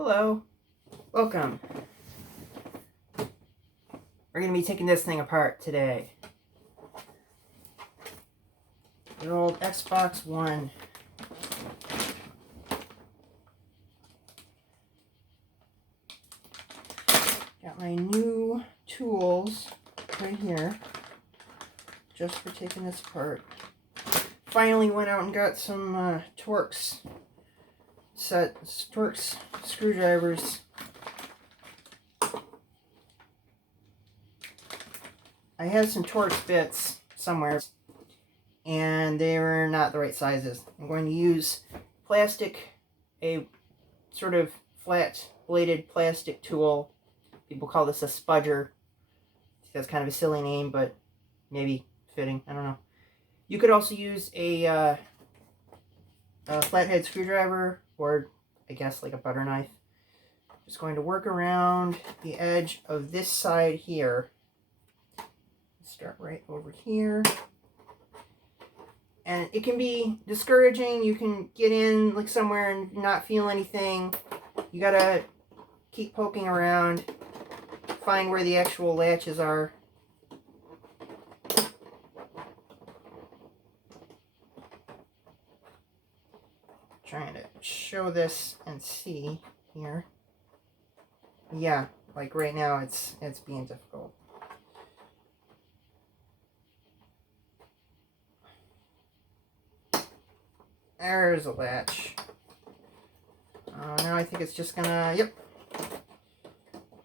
Hello, welcome. We're going to be taking this thing apart today. The old Xbox One. Got my new tools right here, just for taking this apart. Finally went out and got some Torx screwdrivers. I had some Torx bits somewhere, and they were not the right sizes. I'm going to use a sort of flat-bladed plastic tool. People call this a spudger. That's kind of a silly name, but maybe fitting. I don't know. You could also use a flathead screwdriver, or I guess like a butter knife. Just going to work around the edge of this side here. Start right over here. And it can be discouraging. You can get in like somewhere and not feel anything. You gotta keep poking around, find where the actual latches are. Trying to show this and see here. Yeah, like right now it's being difficult. There's a latch. Now I think it's just gonna, yep.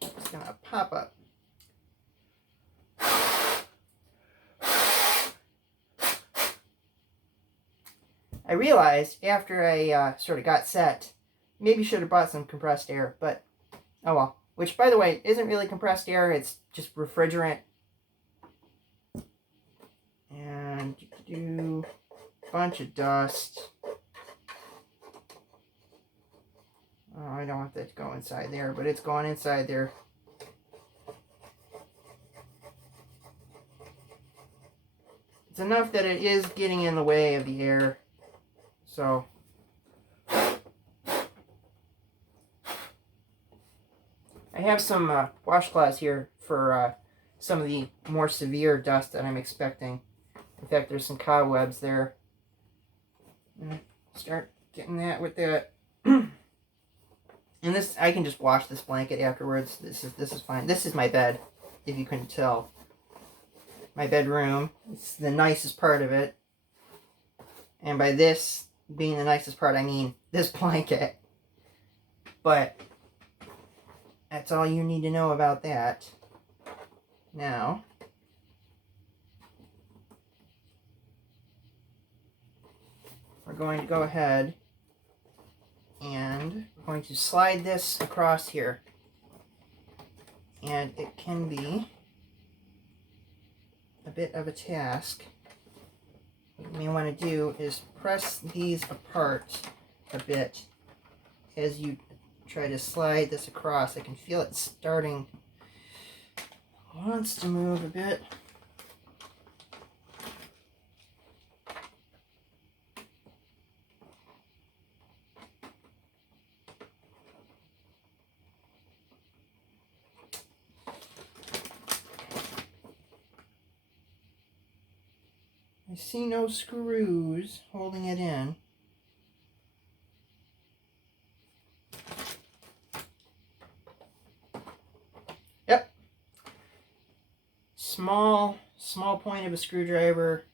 It's gonna pop up. I realized after I sort of got set, maybe should have bought some compressed air, but oh well. Which, by the way, isn't really compressed air, it's just refrigerant. And you could do a bunch of dust. Oh, I don't want that to go inside there, but it's going inside there. It's enough that it is getting in the way of the air. So, I have some washcloths here for some of the more severe dust that I'm expecting. In fact, there's some cobwebs there. Start getting that with that. And this, I can just wash this blanket afterwards. This is fine. This is my bed, if you couldn't tell. My bedroom. It's the nicest part of it. And by this being the nicest part, I mean this blanket. But that's all you need to know about that. Now, we're going to go ahead and we're going to slide this across here. And it can be a bit of a task. What you may want to do is press these apart a bit as you try to slide this across. I can feel it starting. It wants to move a bit. I see no screws holding it in. Yep. Small point of a screwdriver.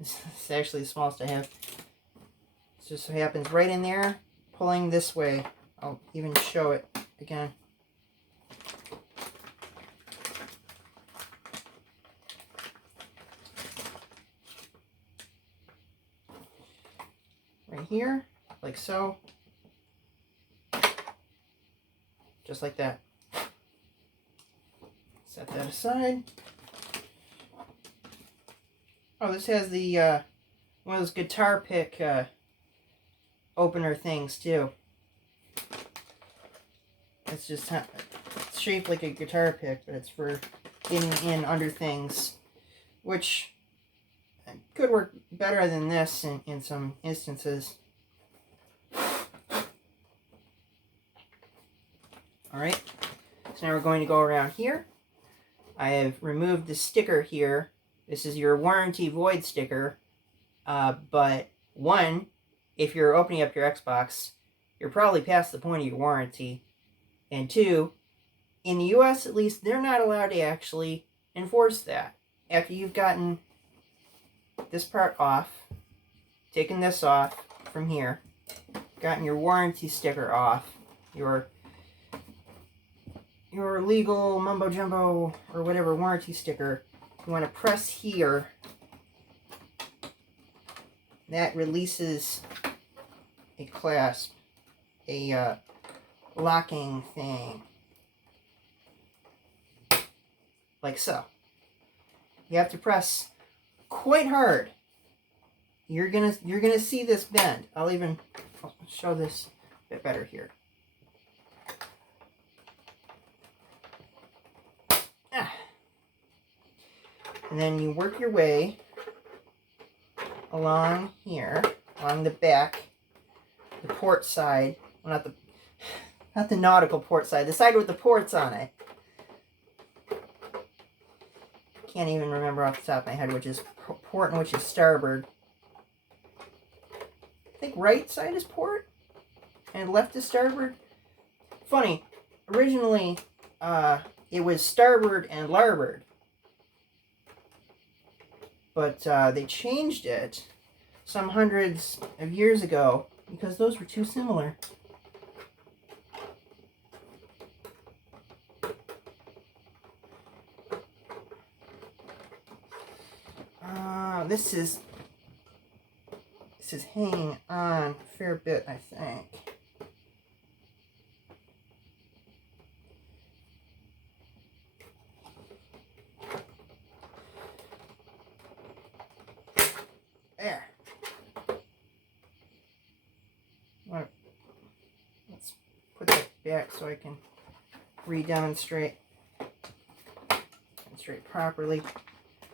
This is actually the smallest I have. It just so happens right in there, pulling this way. I'll even show it again. Right here, like so. Just like that. Set that aside. Oh, this has the one of those guitar pick opener things too. It's just it's shaped like a guitar pick, but it's for getting in under things, which could work better than this in some instances. Alright, so now we're going to go around here. I have removed the sticker here. This is your warranty void sticker. But one, if you're opening up your Xbox, you're probably past the point of your warranty. And two, in the US at least, they're not allowed to actually enforce that. After you've gotten this part off, taken this off from here, gotten your warranty sticker off, your legal mumbo jumbo or whatever warranty sticker, you want to press here. That releases a clasp, a locking thing, like so. You have to press quite hard. You're gonna see this bend. I'll show this a bit better here. And then you work your way along here, along the back, the port side. Well, not the nautical port side, the side with the ports on it. Can't even remember off the top of my head which is port and which is starboard. I think right side is port and left is starboard. Funny, originally it was starboard and larboard. But they changed it some hundreds of years ago because those were too similar. This is hanging on a fair bit, I think. There. Let's put that back so I can demonstrate properly.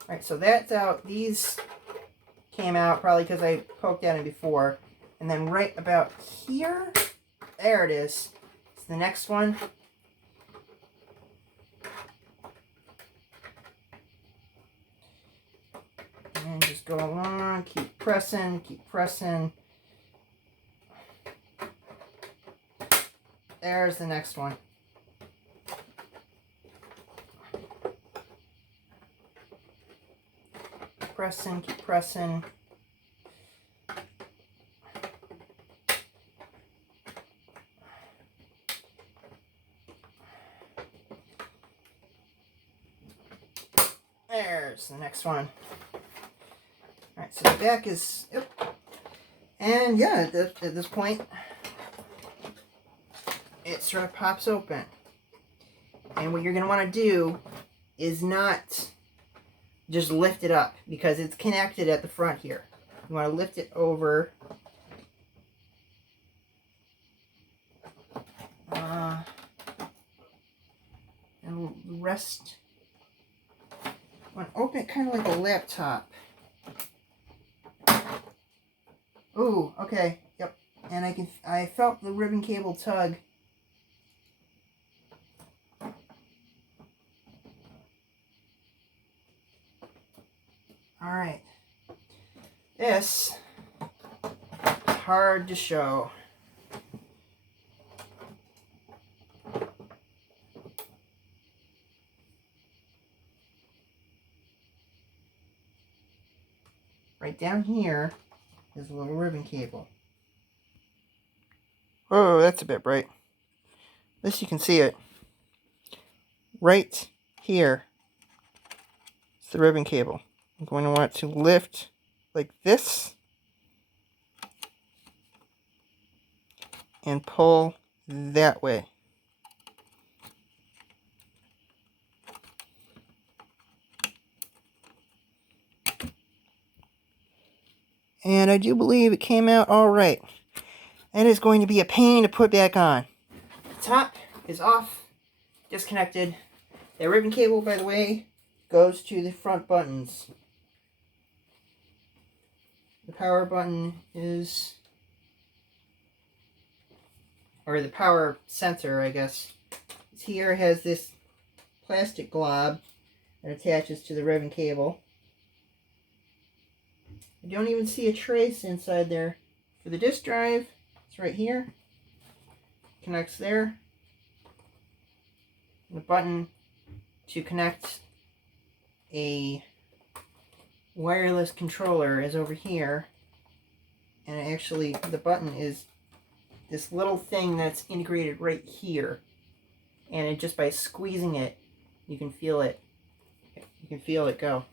Alright, so that's out. These came out probably because I poked at it before. And then right about here, there it is. It's the next one. And just go along, keep pressing, keep pressing. There's the next one. Pressing, keep pressing. There's the next one. Alright, so the back is, yep. And yeah, at this point, it sort of pops open. And what you're going to want to do is not just lift it up because it's connected at the front here. You want to lift it over. And rest. I want to open it kind of like a laptop. Ooh, okay, yep. And I felt the ribbon cable tug. Alright. This is hard to show. Right down here is a little ribbon cable. Whoa, that's a bit bright. At least you can see it. Right here is the ribbon cable. I'm going to want to lift like this and pull that way. And I do believe it came out all right. And it's going to be a pain to put back on. The top is off, disconnected. The ribbon cable, by the way, goes to the front buttons. The power button is, or the power sensor, I guess, It's here, has this plastic glob that attaches to the ribbon cable. I don't even see a trace inside there. For the disk drive, it's right here. Connects there. The button to connect a wireless controller is over here. And actually, the button is this little thing that's integrated right here. And it, just by squeezing it, you can feel it. You can feel it go.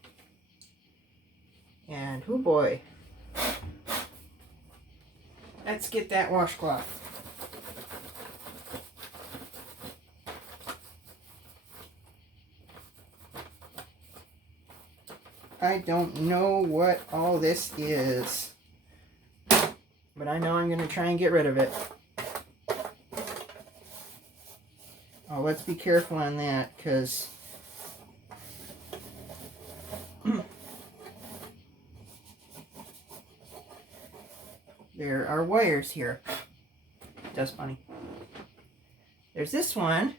And, oh boy. Let's get that washcloth. I don't know what all this is, but I know I'm going to try and get rid of it. Oh, let's be careful on that, because there are wires here. That's funny. There's this one.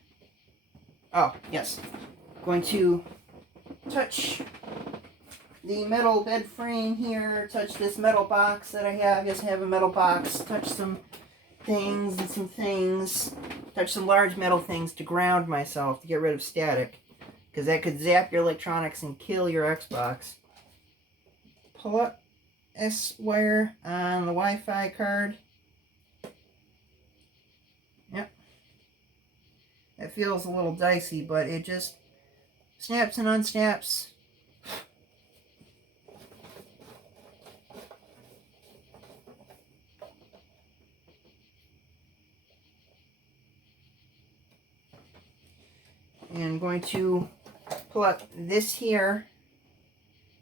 Oh, yes. Going to touch the metal bed frame here, touch this metal box that I have. Yes, I have a metal box. Touch some things and some things. Touch some large metal things to ground myself, to get rid of static. Because that could zap your electronics and kill your Xbox. Pull up S wire on the Wi-Fi card. Yep. That feels a little dicey, but it just snaps and unsnaps. And I'm going to pull up this here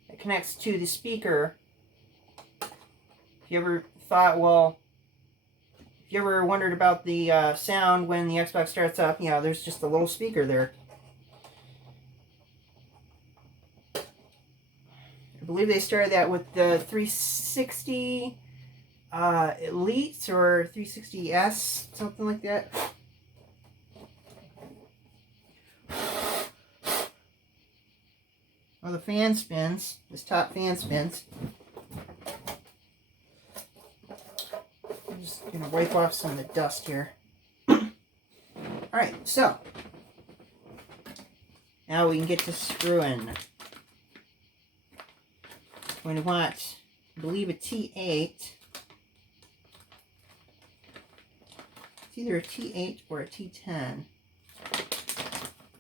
that connects to the speaker. If you ever thought, well, if you ever wondered about the sound when the Xbox starts up, you know, there's just a little speaker there. I believe they started that with the 360 Elite or 360S, something like that. Well, the fan spins. This top fan spins. I'm just going to wipe off some of the dust here. Alright, so now we can get to screwing. We're going to want, I believe, a T8. It's either a T8 or a T10.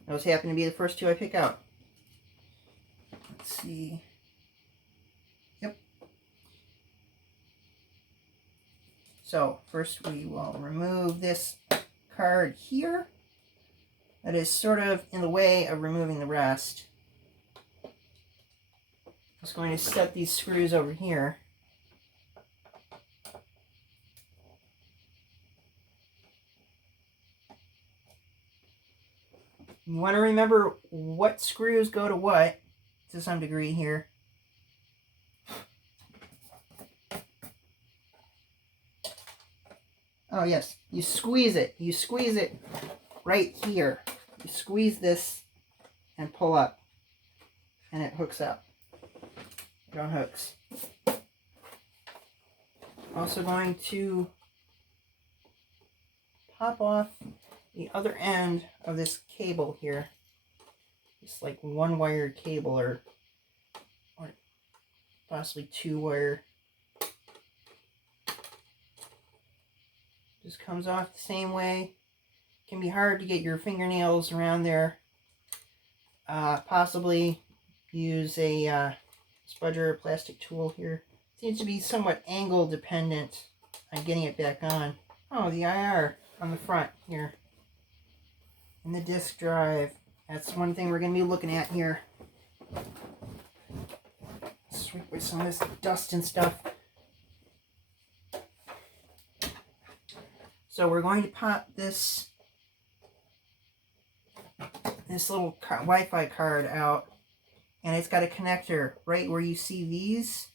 Those happen to be the first two I pick out. Let's see. Yep. So first we will remove this card here. That is sort of in the way of removing the rest. I'm just going to set these screws over here. You want to remember what screws go to what to some degree here. Oh yes, you squeeze it. You squeeze it right here. You squeeze this and pull up. And it hooks up. It unhooks. Also going to pop off the other end of this cable here. It's like one wire cable or possibly two wire. Just comes off the same way. Can be hard to get your fingernails around there. Possibly use a spudger or plastic tool here. Seems to be somewhat angle dependent on getting it back on. Oh, the IR on the front here. And the disk drive. That's one thing we're going to be looking at here. Sweep away some of this dust and stuff. So we're going to pop this little Wi-Fi card out, and it's got a connector right where you see these.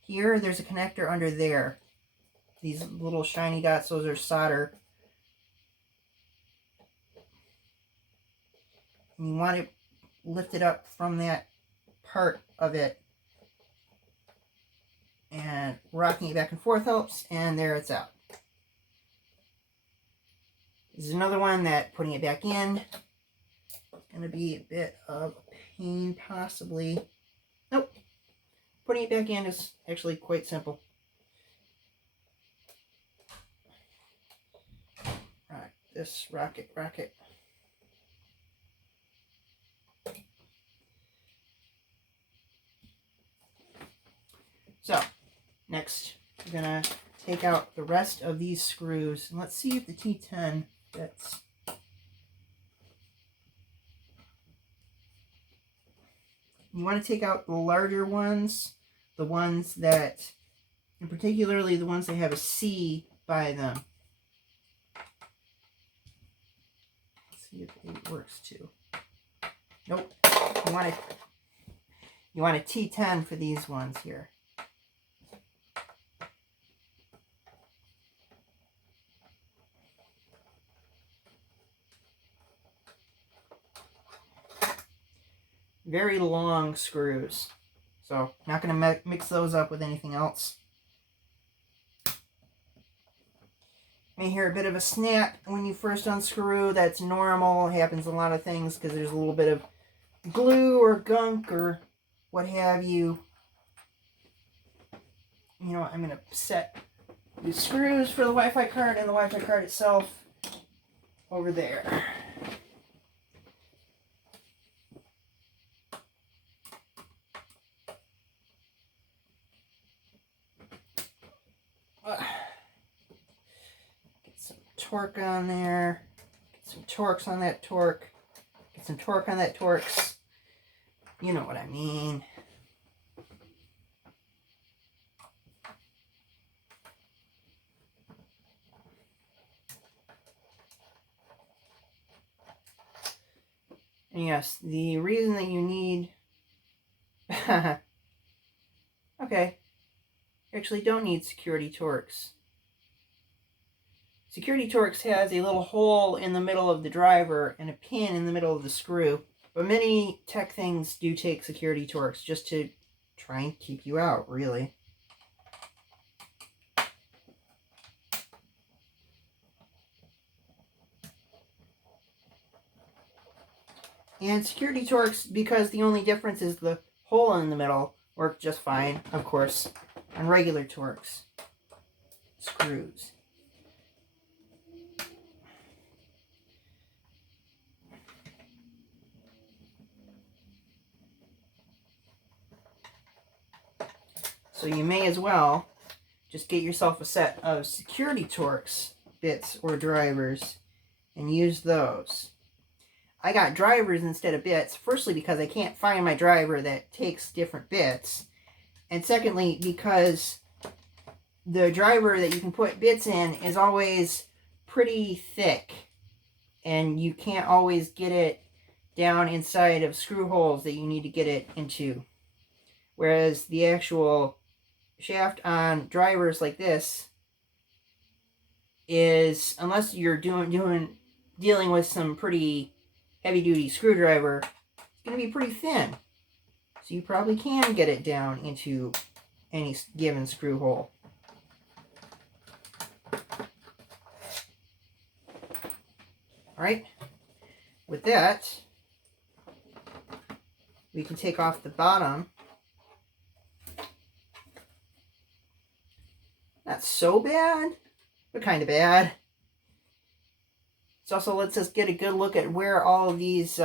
Here, there's a connector under there. These little shiny dots, those are solder. And you want it lifted up from that part of it. And rocking it back and forth helps, and there it's out. This is another one that putting it back in is going to be a bit of a pain, possibly. Nope. Putting it back in is actually quite simple. Rock this, rock it, rock it. So, next, we're going to take out the rest of these screws. And let's see if the T10 fits. You want to take out the larger ones, the ones that, and particularly the ones that have a C by them. Let's see if 8 works too. Nope. You want a T10 for these ones here. Very long screws. So, not going to mix those up with anything else. You may hear a bit of a snap when you first unscrew. That's normal. It happens in a lot of things because there's a little bit of glue or gunk or what have you. You know what? I'm going to set the screws for the Wi-Fi card and the Wi-Fi card itself over there. Get some torque on there. Get some torques on that torque. Get some torque on that torques. You know what I mean. And yes, the reason that you need... Okay. You actually don't need security torques. Security torques has a little hole in the middle of the driver and a pin in the middle of the screw. But many tech things do take security torques just to try and keep you out, really. And security torques, because the only difference is the hole in the middle, work just fine, of course, on regular torques. Screws. So you may as well just get yourself a set of security torques, bits, or drivers, and use those. I got drivers instead of bits, firstly because I can't find my driver that takes different bits, and secondly because the driver that you can put bits in is always pretty thick, and you can't always get it down inside of screw holes that you need to get it into. Whereas the actual shaft on drivers like this is, unless you're dealing with some pretty heavy-duty screwdriver, it's going to be pretty thin. So you probably can get it down into any given screw hole. Alright, with that, we can take off the bottom. Not so bad, but kind of bad. It also lets us get a good look at where all of these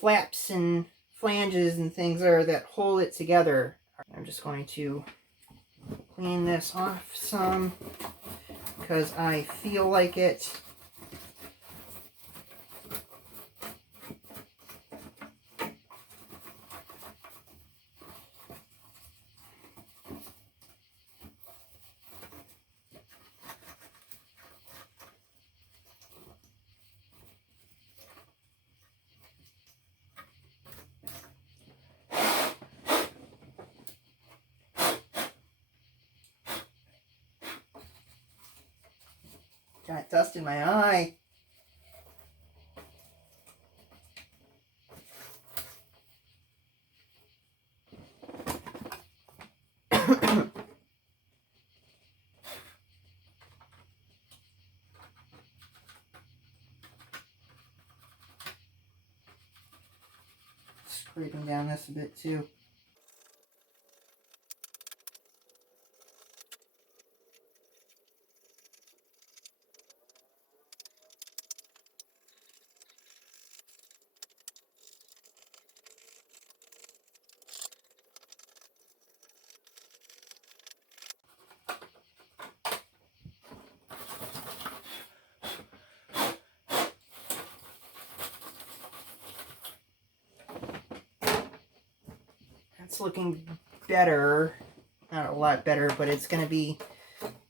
flaps and flanges and things are that hold it together. I'm just going to clean this off some because I feel like it. Got dust in my eye. scraping down this a bit too. It's looking better. Not a lot better, but it's going to be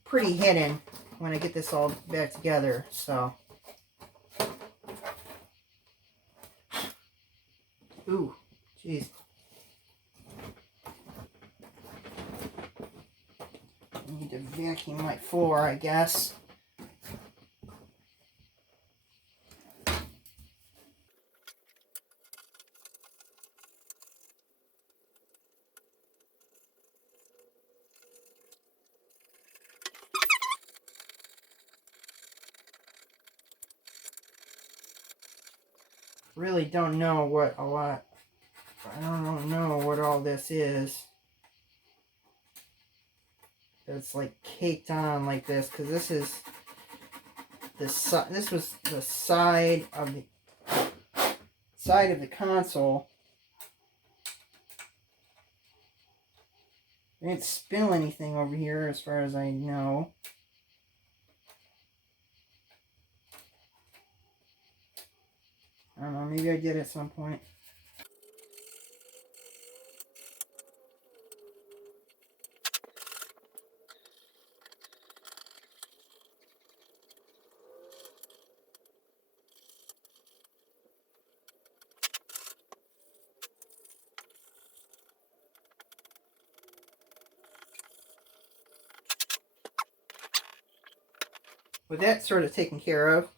pretty hidden when I get this all back together. So, ooh, jeez. I need to vacuum my floor, I guess. Really don't know what I don't know what all this is. It's like caked on like this, because this is this was the side of the console. I didn't spill anything over here as far as I know. I don't know, maybe I did at some point. With that sort of taken care of,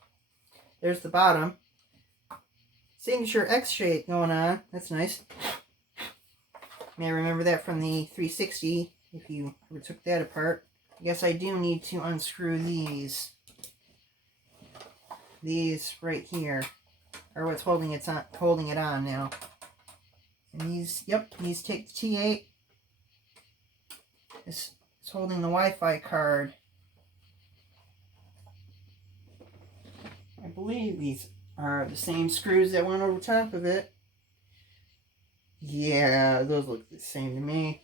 there's the bottom. Signature X shape going on. That's nice. May remember that from the 360 if you ever took that apart. I guess I do need to unscrew these. These right here are what's holding it on now. And these, yep, these take the T8. It's holding the Wi-Fi card. I believe these are the same screws that went over top of it. Yeah, those look the same to me.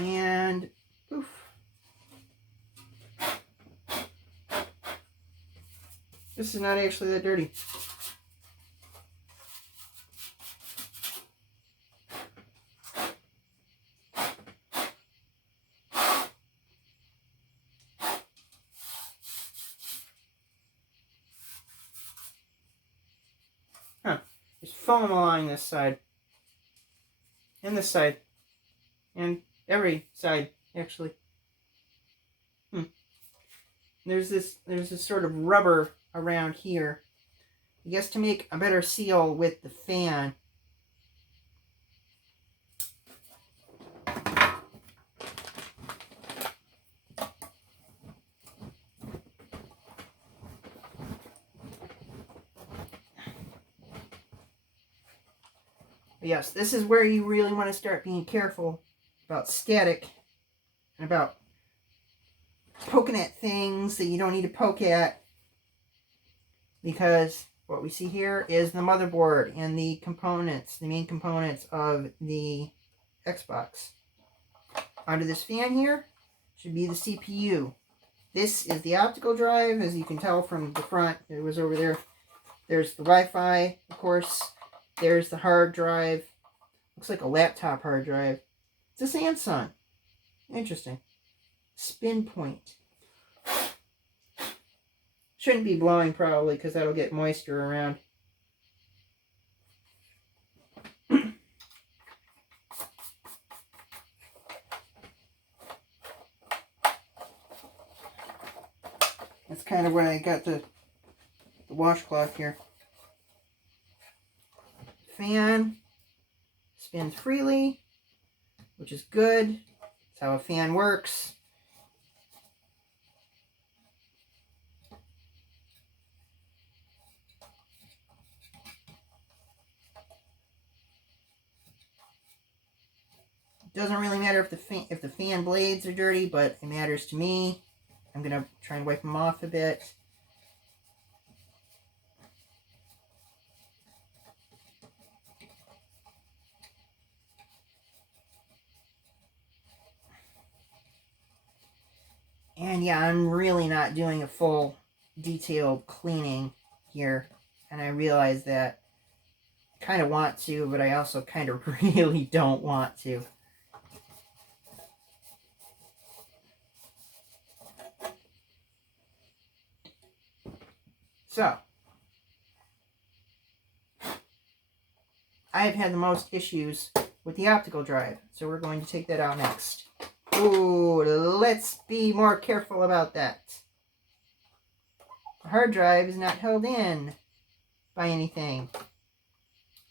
And poof. This is not actually that dirty. Huh. There's foam along this side. And this side. And every side, actually. There's this sort of rubber around here. I guess to make a better seal with the fan. But yes, this is where you really want to start being careful about static and about poking at things that you don't need to poke at, because what we see here is the motherboard and the components, the main components of the Xbox. Under this fan here should be the CPU. This is the optical drive, as you can tell from the front. It was over there. There's the Wi-Fi, of course. There's the hard drive. Looks like a laptop hard drive. It's a Samsung. Interesting. Spin point. Shouldn't be blowing probably, because that'll get moisture around. kind of where I got the washcloth here. Fan spins freely, which is good. That's how a fan works. It doesn't really matter if the fan blades are dirty, but it matters to me. I'm gonna try and wipe them off a bit. And yeah, I'm really not doing a full detailed cleaning here. And I realize that I kind of want to, but I also kind of really don't want to. So, I've had the most issues with the optical drive. So we're going to take that out next. Ooh, let's be more careful about that. The hard drive is not held in by anything.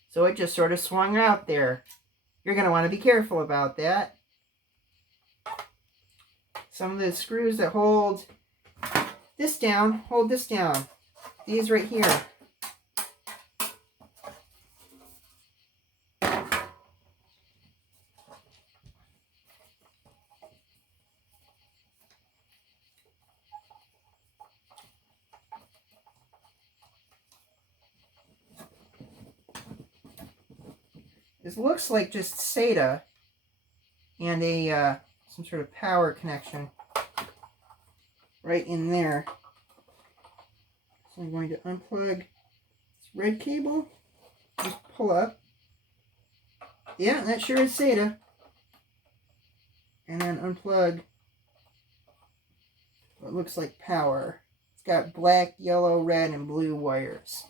So it just sort of swung out there. You're going to want to be careful about that. Some of the screws that hold this down, hold this down. These right here. This looks like just SATA and a some sort of power connection right in there. So I'm going to unplug this red cable, just pull up. Yeah, that sure is SATA. And then unplug what looks like power. It's got black, yellow, red, and blue wires.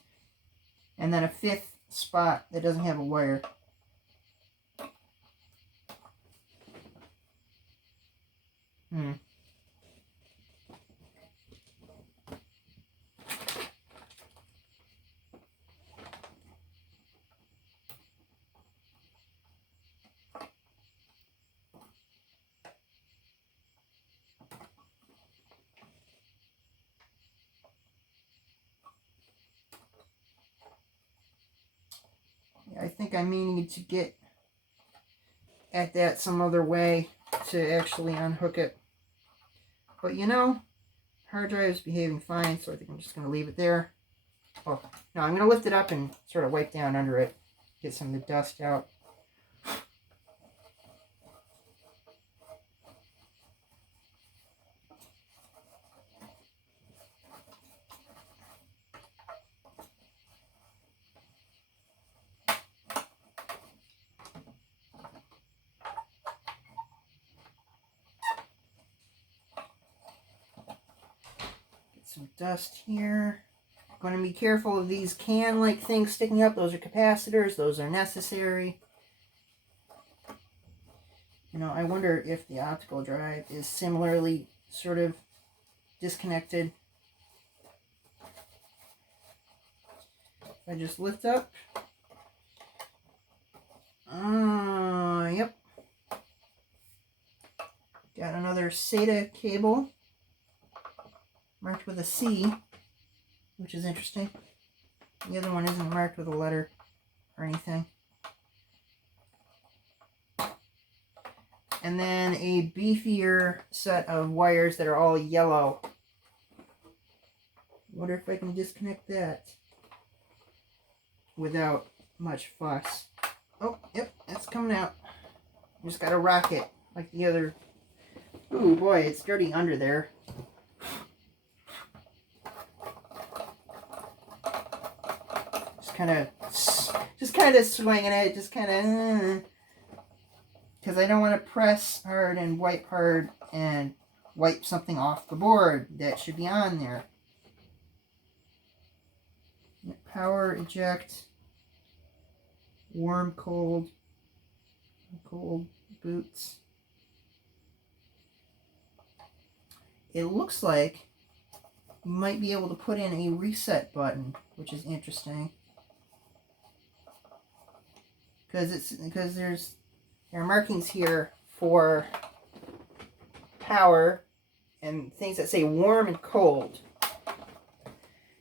And then a fifth spot that doesn't have a wire. I think I may need to get at that some other way to actually unhook it. But you know, hard drive is behaving fine, so I think I'm just going to leave it there. Oh, no, I'm going to lift it up and sort of wipe down under it, get some of the dust out. Some dust here. Going to be careful of these can-like things sticking up. Those are capacitors. Those are necessary. You know, I wonder if the optical drive is similarly sort of disconnected. If I just lift up. Yep. Got another SATA cable marked with a C, which is interesting. The other one isn't marked with a letter or anything. And then a beefier set of wires that are all yellow. Wonder if I can disconnect that without much fuss. Oh, yep, that's coming out. Just gotta rock it like the other. Ooh, boy, it's dirty under there. Just kind of swinging it, just kind of, because I don't want to press hard and wipe something off the board that should be on there. Power, eject, warm, cold boots. It looks like you might be able to put in a reset button, which is interesting. Because there are markings here for power and things that say warm and cold.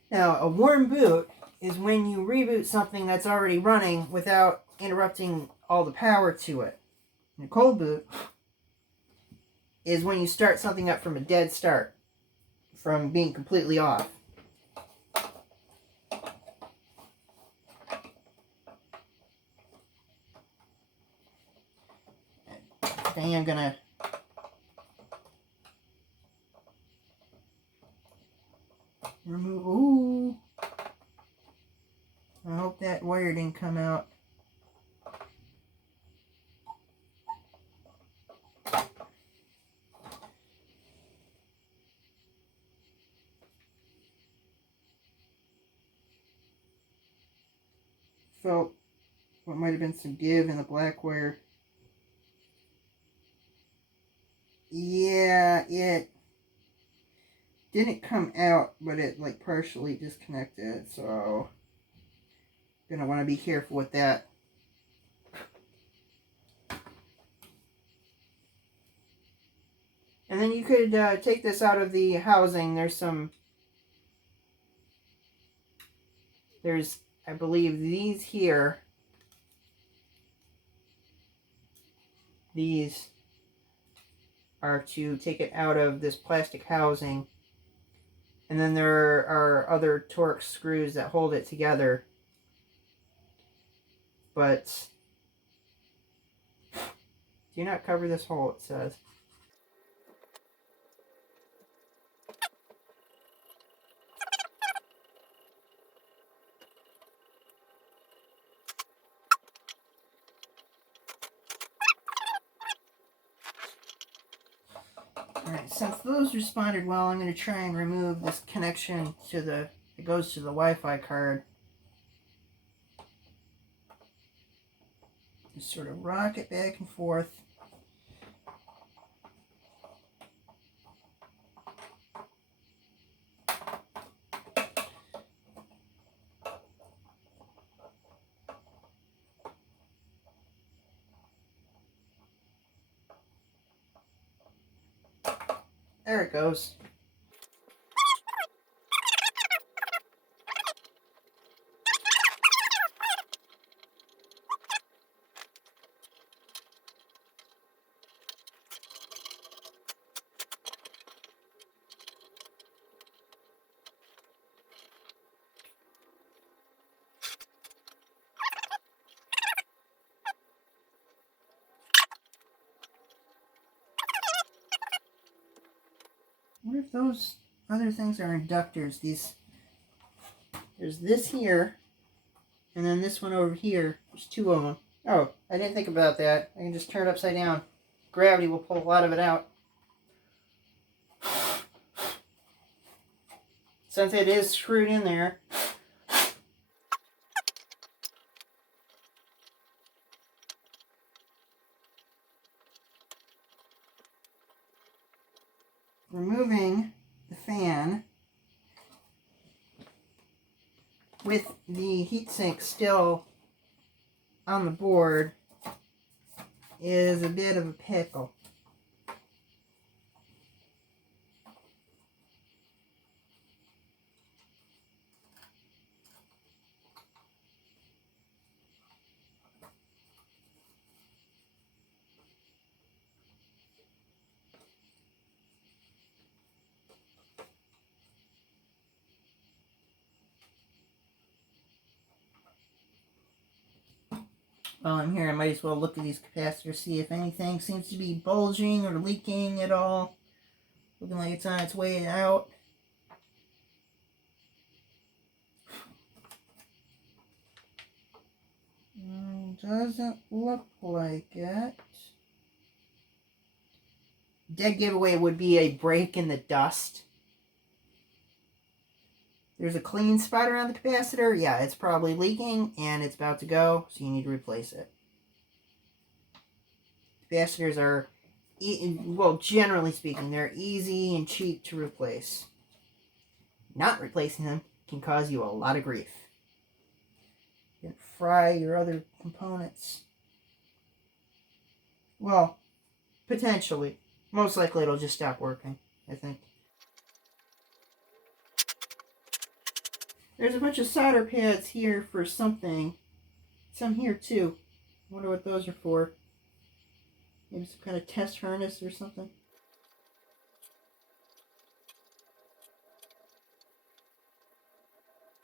Now, a warm boot is when you reboot something that's already running without interrupting all the power to it. And a cold boot is when you start something up from a dead start, from being completely off. I am gonna remove. Ooh, I hope that wire didn't come out. Felt what might have been some give in the black wire. Yeah, it didn't come out, but it like partially disconnected, so gonna want to be careful with that. And then you could take this out of the housing. There's I believe these here. These are to take it out of this plastic housing. And then there are other Torx screws that hold it together. But do not cover this hole, it says. Alright, since those responded well, I'm going to try and remove this connection to that goes to the Wi-Fi card. Just sort of rock it back and forth. There it goes. I wonder if those other things are inductors. There's this here, and then this one over here. There's two of them. Oh, I didn't think about that. I can just turn it upside down. Gravity will pull a lot of it out. Since it is screwed in there. Removing the fan with the heatsink still on the board is a bit of a pickle. While I'm here, I might as well look at these capacitors, see if anything seems to be bulging or leaking at all. Looking like it's on its way out. Doesn't look like it. Dead giveaway would be a break in the dust. There's a clean spot around the capacitor. Yeah, it's probably leaking and it's about to go, so you need to replace it. Capacitors are, well, generally speaking, they're easy and cheap to replace. not replacing them can cause you a lot of grief. You can fry your other components. Well, potentially. Most likely it'll just stop working, I think. There's a bunch of solder pads here for something. Some here too. I wonder what those are for. Maybe some kind of test harness or something.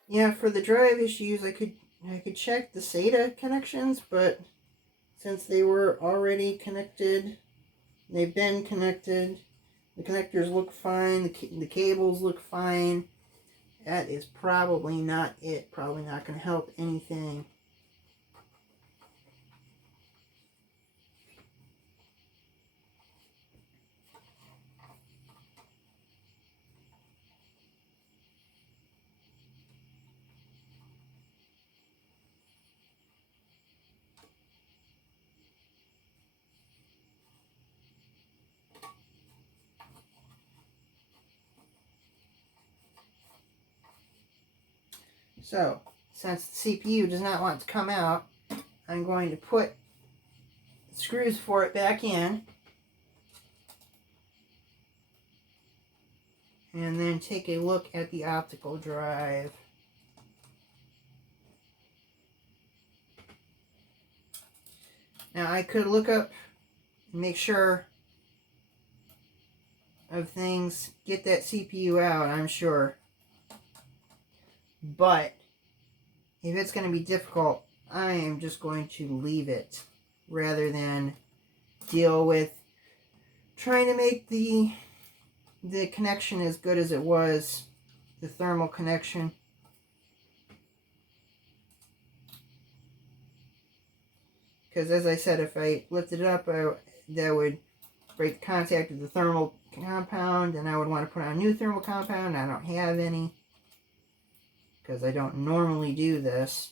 Yeah, for the drive issues, I could check the SATA connections, but since they were already connected, they've been connected, the connectors look fine, the cables look fine, that is probably not it. Probably not going to help anything. So, since the CPU does not want to come out, I'm going to put screws for it back in. And then take a look at the optical drive. Now I could look up and make sure of things, get that CPU out, I'm sure. But if it's going to be difficult, I am just going to leave it rather than deal with trying to make the connection as good as it was, the thermal connection. Because as I said, if I lifted it up, that would break the contact with the thermal compound, and I would want to put on a new thermal compound. I don't have any, because I don't normally do this.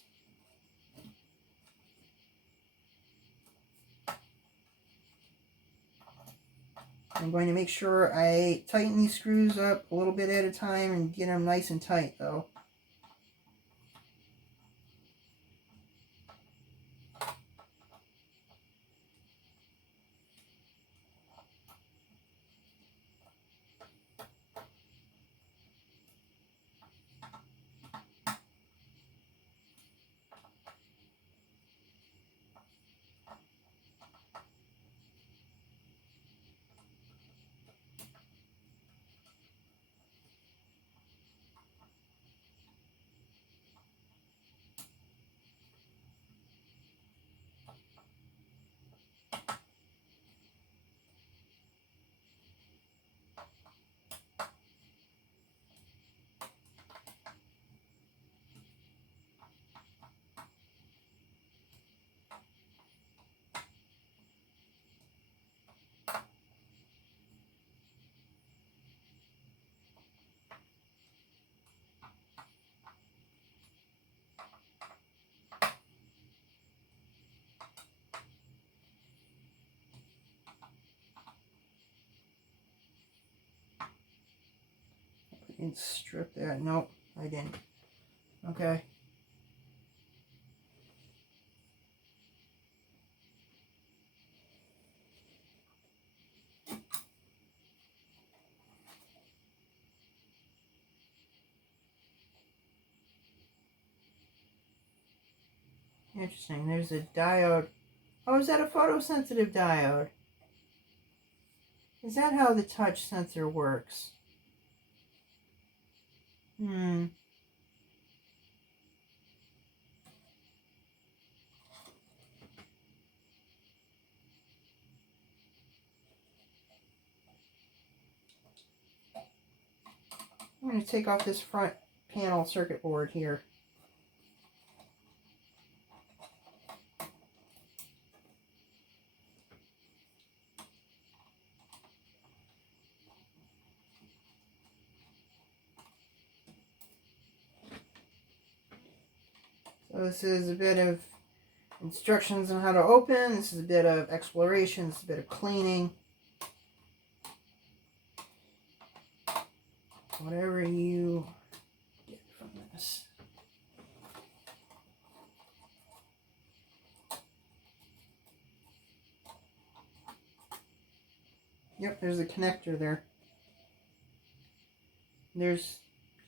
I'm going to make sure I tighten these screws up a little bit at a time and get them nice and tight, though. I didn't strip that. Nope, I didn't. Okay. Interesting. There's a diode. Oh, is that a photosensitive diode? Is that how the touch sensor works? I'm going to take off this front panel circuit board here. So this is a bit of instructions on how to open. This is a bit of exploration. This is a bit of cleaning. Whatever you Yep, there's a connector there. There's,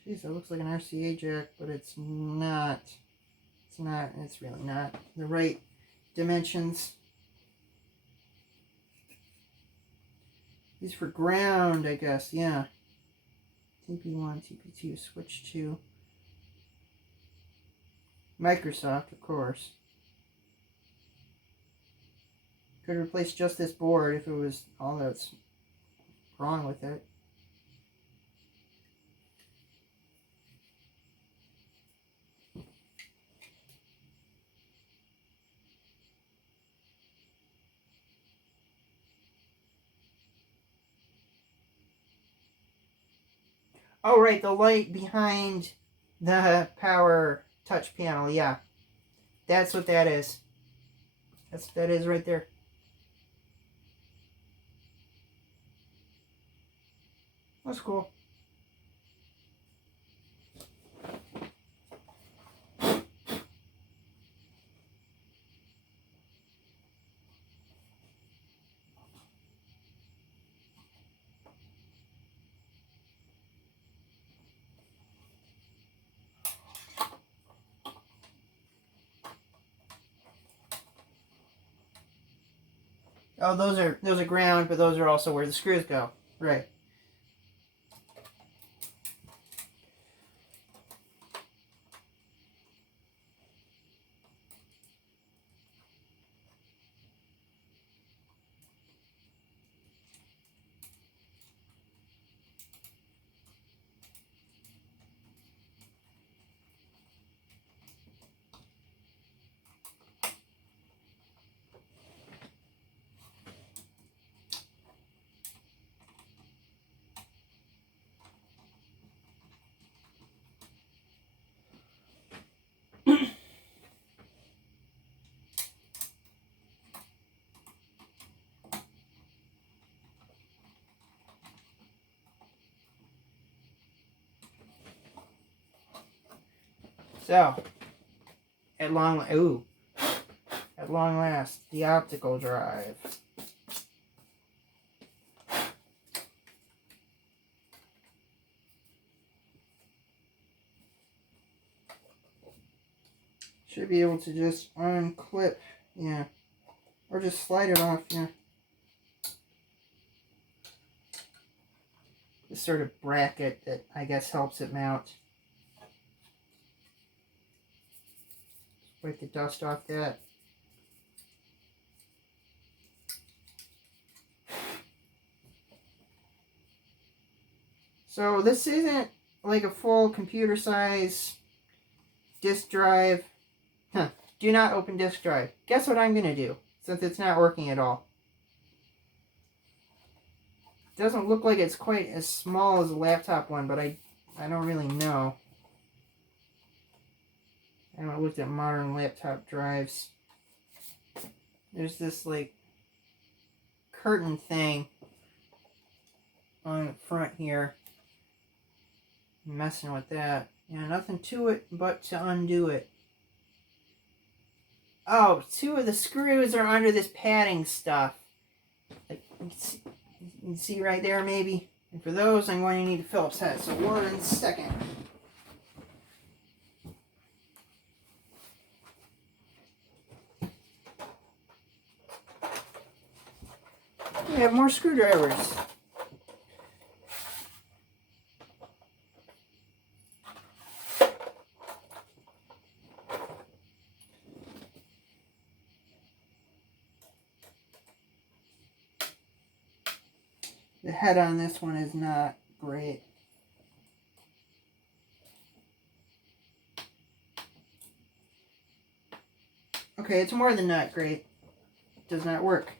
geez, it looks like an RCA jack, but it's not. It's not, it's really not the right dimensions. These for ground, I guess, yeah. TP1, TP2, switch to Microsoft, of course. Could replace just this board if it was all that's wrong with it. Oh, right, the light behind the power touch panel, yeah. That's what that is. That's what that is right there. That's cool. Oh, those are ground, but those are also where the screws go. Right. So, at long last, the optical drive. Should be able to just unclip, yeah. Or just slide it off, yeah. This sort of bracket that I guess helps it mount. Wipe the dust off that. So this isn't like a full computer size disk drive. Huh. Do not open disk drive. Guess what I'm going to do, since it's not working at all. It doesn't look like it's quite as small as a laptop one, but I don't really know. I haven't looked at modern laptop drives. There's this like curtain thing on the front here. I'm messing with that. Yeah, nothing to it but to undo it. Oh, two of the screws are under this padding stuff. Like, you can see right there maybe. And for those, I'm going to need a Phillips head. So 1 second. We have more screwdrivers. The head on this one is not great. Okay, it's more than not great. It does not work.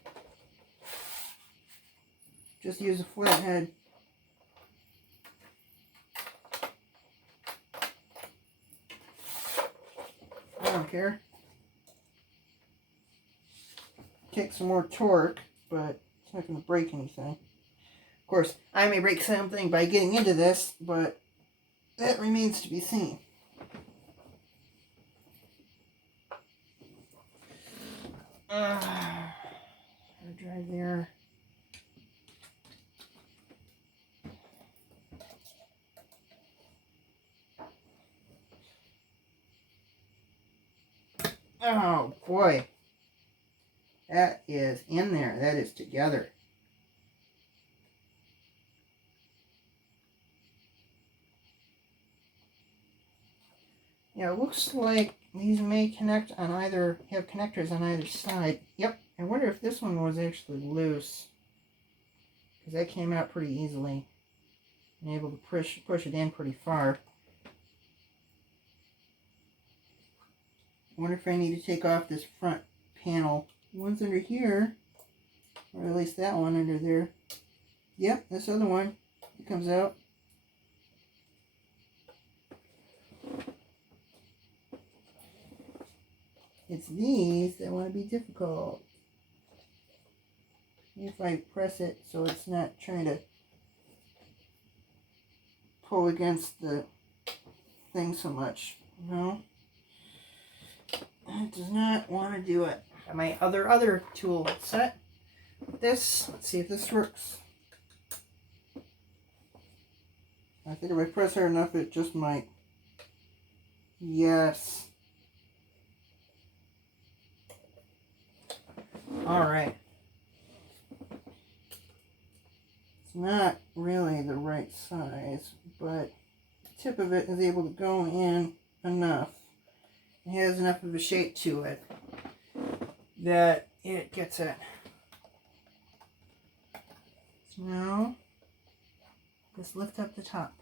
Just use a flat head. I don't care. Take some more torque, but it's not going to break anything. Of course, I may break something by getting into this, but that remains to be seen. Hard drive there. boy, that is in there. That is together. Yeah, it looks like these may connect on either, have connectors on either side. Yep, I wonder if this one was actually loose, because that came out pretty easily. I'm able to push it in pretty far. I wonder if I need to take off this front panel. The one's under here, or at least that one under there. Yep, this other one, it comes out. It's these that want to be difficult. If I press it so it's not trying to pull against the thing so much. No. It does not want to do it. Got my other tool set. This, let's see if this works. I think if I press hard enough, it just might. Yes. Alright. It's not really the right size, but the tip of it is able to go in enough. It has enough of a shape to it that it gets it. So now, just lift up the top.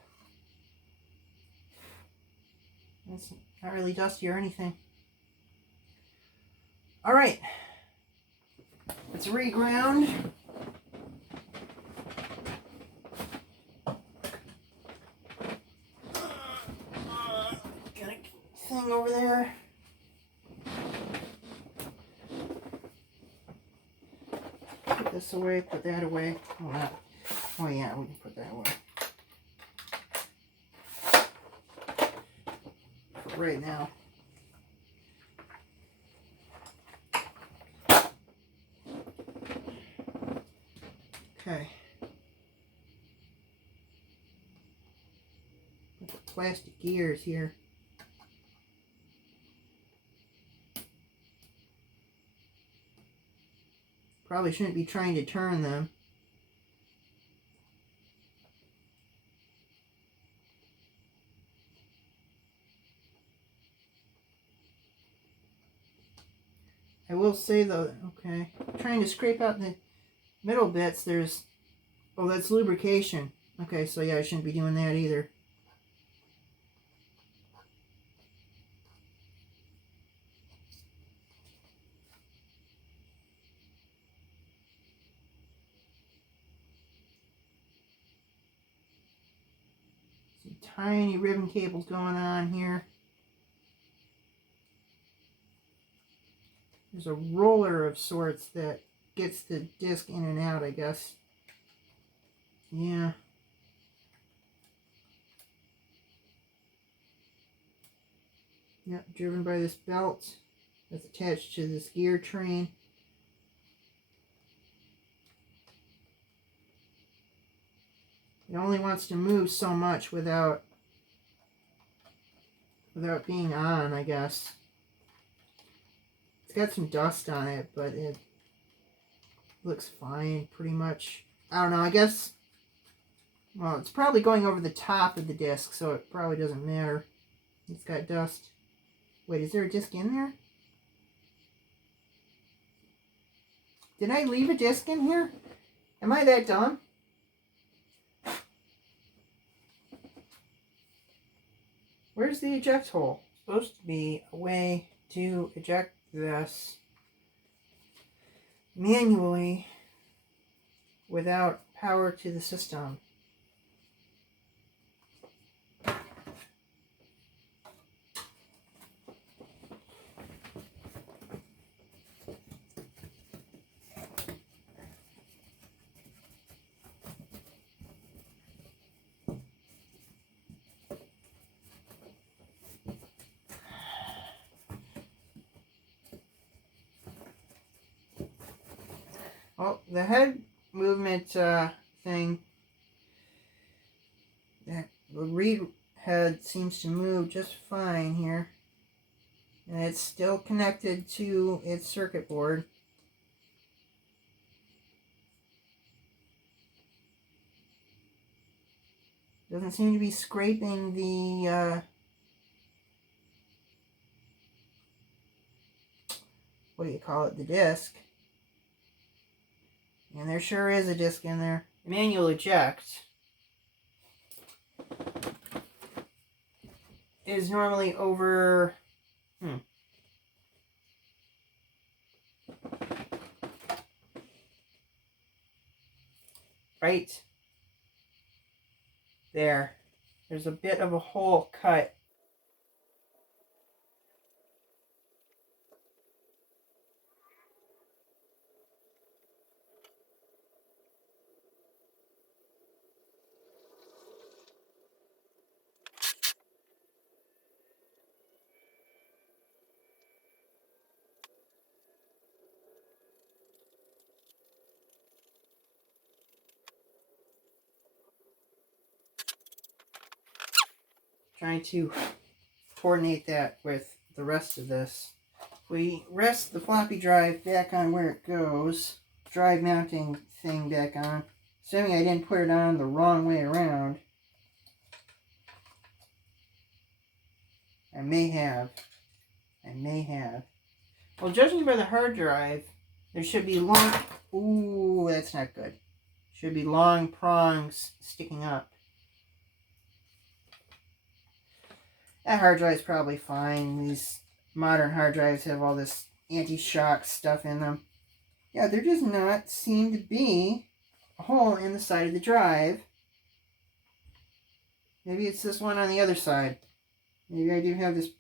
It's not really dusty or anything. Alright. Let's reground. Got a thing over there. Put this away, put that away. Oh, not. Oh yeah, we can put that away. For right now. Okay. Put the plastic gears here. Probably shouldn't be trying to turn them. I will say though, okay, trying to scrape out the middle bits, there's, oh, that's lubrication. Okay, so yeah, I shouldn't be doing that either. Some tiny ribbon cables going on here. There's a roller of sorts that gets the disc in and out, I guess. Yeah. Yep, driven by this belt that's attached to this gear train. It only wants to move so much without being on, I guess. It's got some dust on it, but it looks fine, pretty much. I don't know, I guess, well, it's probably going over the top of the disc, so it probably doesn't matter. It's got dust. Wait, is there a disc in there? Did I leave a disc in here? Am I that dumb? Where's the eject hole? It's supposed to be a way to eject this manually without power to the system. Well, the head movement thing, the read head seems to move just fine here. And it's still connected to its circuit board. Doesn't seem to be scraping the, what do you call it, the disc. And there sure is a disc in there. Manual eject is normally over, right there. There's a bit of a hole cut. Trying to coordinate that with the rest of this. We rest the floppy drive back on where it goes, drive mounting thing back on, assuming I didn't put it on the wrong way around. I may have. Well, judging by the hard drive, there should be long, ooh, that's not good. Should be long prongs sticking up. That hard drive's probably fine. These modern hard drives have all this anti-shock stuff in them. Yeah, there does not seem to be a hole in the side of the drive. Maybe it's this one on the other side. Maybe I do have this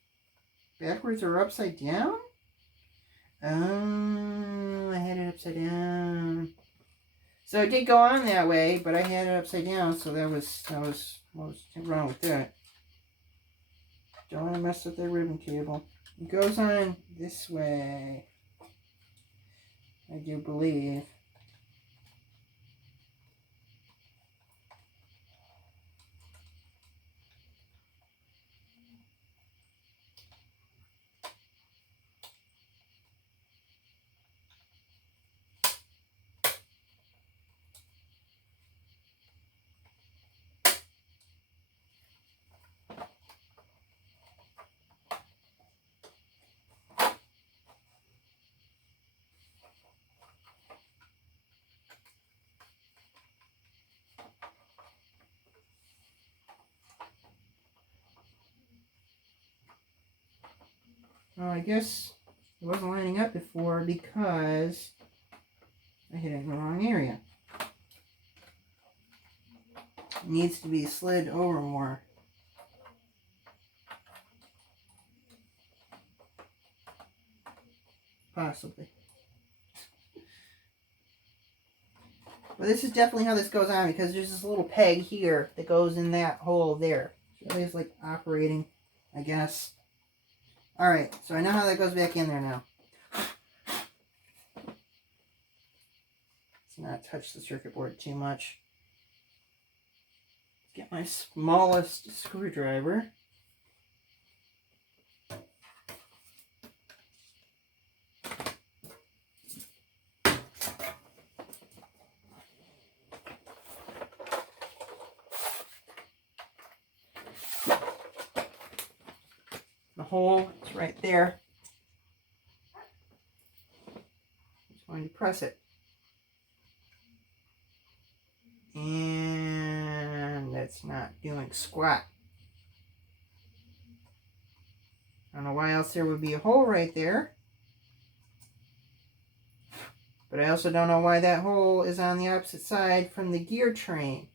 backwards or upside down? Oh, I had it upside down. So it did go on that way, but I had it upside down, so that was what was wrong with that? Don't want to mess with the ribbon cable. It goes on this way, I do believe. Well, I guess it wasn't lining up before because I hit it in the wrong area. It needs to be slid over more. Possibly. But this is definitely how this goes on because there's this little peg here that goes in that hole there. So it's like operating, I guess. Alright, so I know how that goes back in there now. Let's not touch the circuit board too much. Let's get my smallest screwdriver. The hole is right there. Just going to press it. And that's not doing squat. I don't know why else there would be a hole right there. But I also don't know why that hole is on the opposite side from the gear train.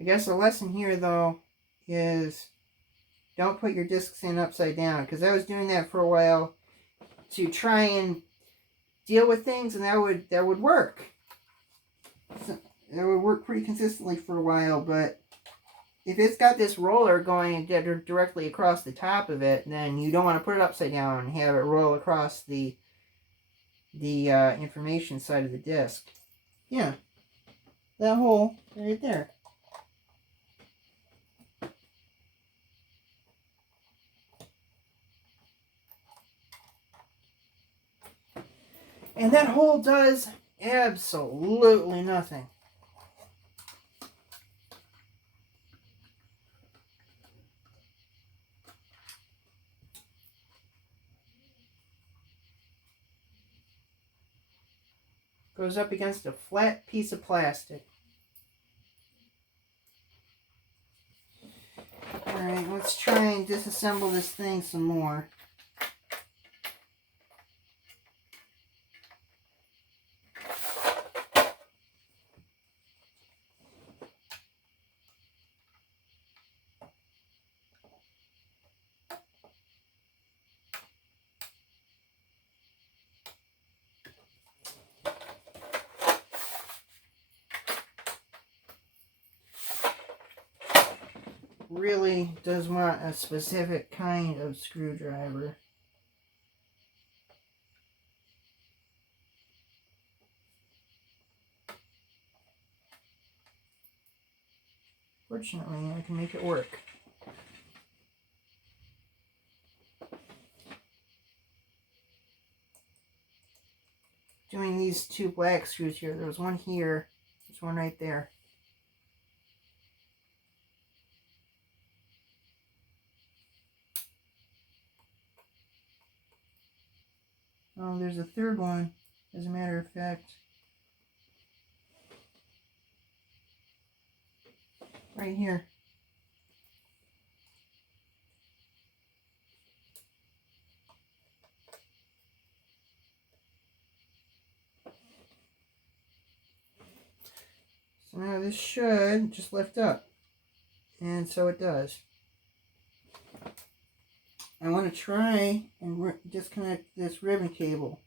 I guess the lesson here, though, is don't put your discs in upside down. Because I was doing that for a while to try and deal with things, and that would work. So, that would work pretty consistently for a while, but If it's got this roller going directly across the top of it, then you don't want to put it upside down and have it roll across the information side of the disc. Yeah, that hole right there. And that hole does absolutely nothing. Goes up against a flat piece of plastic. Alright, let's try and disassemble this thing some more. Really does want a specific kind of screwdriver. Fortunately, I can make it work. Doing these two black screws here. There's one here. There's one right there. Oh, there's a third one, as a matter of fact. Right here. So now this should just lift up. And so it does. I want to try and disconnect this ribbon cable,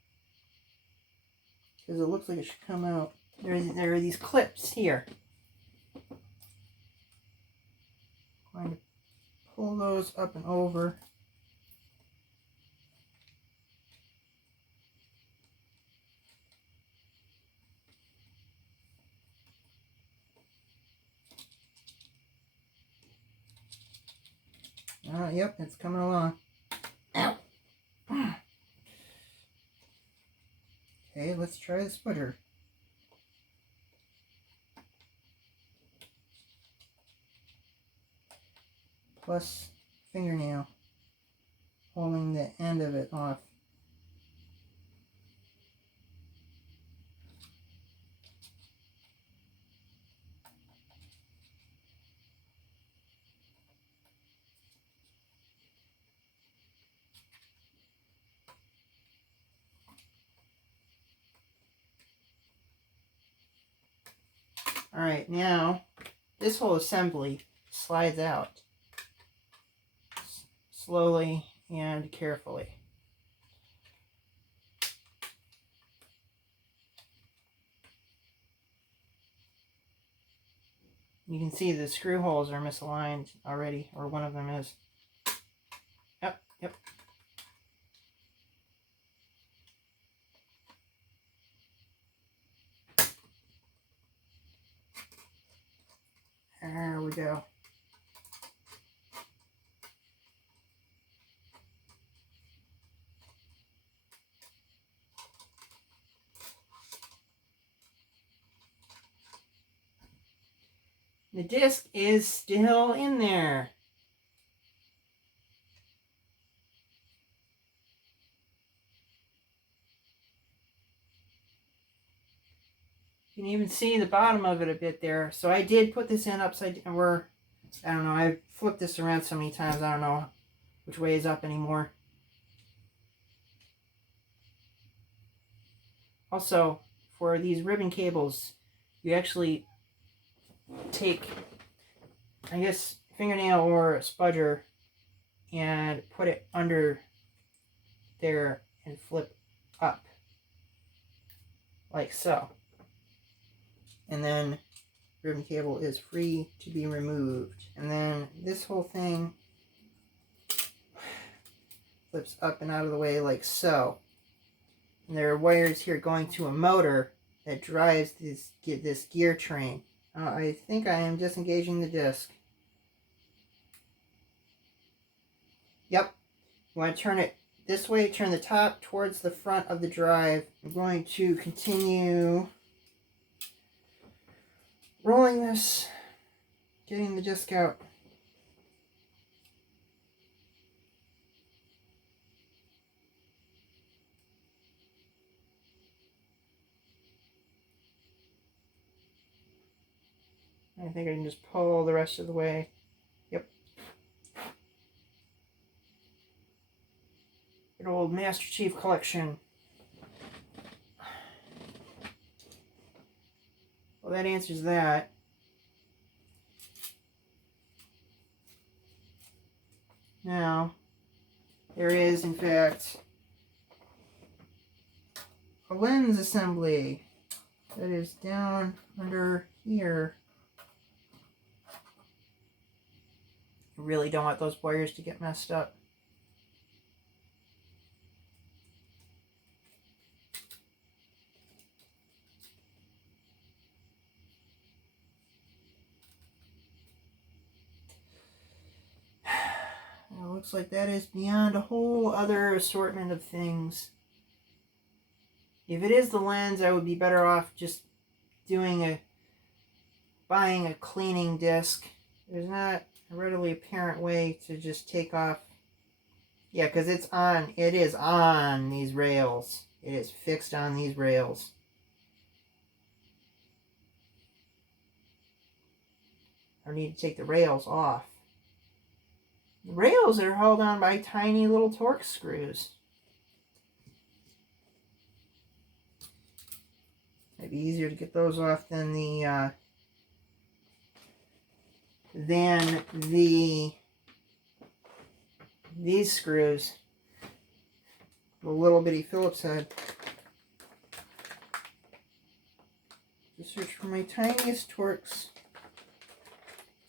because it looks like it should come out. There are these clips here. I'm going to pull those up and over. Yep, it's coming along. Ow! Okay, let's try the splitter. Plus fingernail, holding the end of it off. Alright, now this whole assembly slides out slowly and carefully. You can see the screw holes are misaligned already, or one of them is. Yep. There we go. The disc is still in there. You can even see the bottom of it a bit there. So I did put this in upside down, or I don't know, I flipped this around so many times, I don't know which way is up anymore. Also, for these ribbon cables, you actually take, I guess, fingernail or a spudger and put it under there and flip up like so, and then ribbon cable is free to be removed. And then this whole thing flips up and out of the way like so. And there are wires here going to a motor that drives this gear train. I think I am disengaging the disc. Yep. You want to turn it this way, turn the top towards the front of the drive. I'm going to continue rolling this, getting the disc out. I think I can just pull the rest of the way. Yep. Good old Master Chief Collection. Well, that answers that. Now, there is, in fact, a lens assembly that is down under here. I really don't want those wires to get messed up. It looks like that is beyond a whole other assortment of things. If it is the lens, I would be better off just buying a cleaning disc. There's not a readily apparent way to just take off. Yeah, because it is on these rails. It is fixed on these rails. I need to take the rails off. The rails are held on by tiny little Torx screws. It'd be easier to get those off than these screws. The little bitty Phillips head. Just search for my tiniest Torx.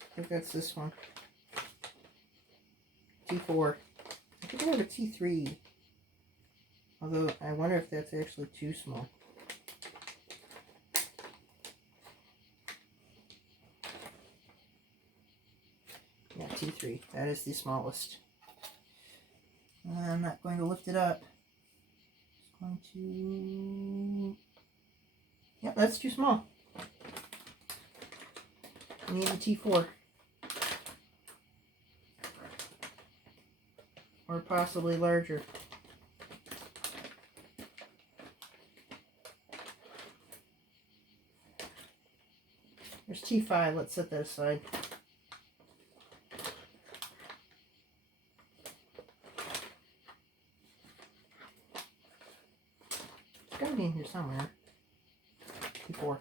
I think that's this one. T4. I think I have a T3. Although, I wonder if that's actually too small. Yeah, T3. That is the smallest. I'm not going to lift it up. Just going to... Yep, that's too small. I need a T4. Or possibly larger. There's T5. Let's set that aside. It's got to be in here somewhere. T4.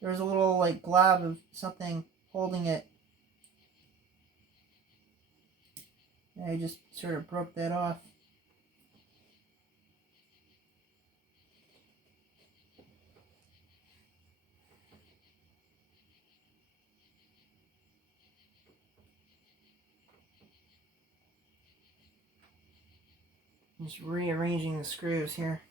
There was a little like glob of something holding it. And I just sort of broke that off. Just rearranging the screws here.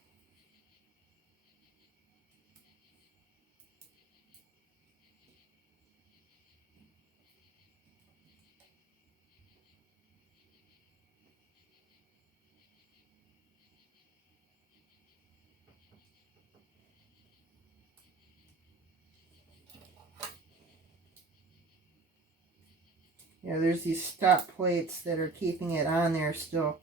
Yeah, there's these stop plates that are keeping it on there still.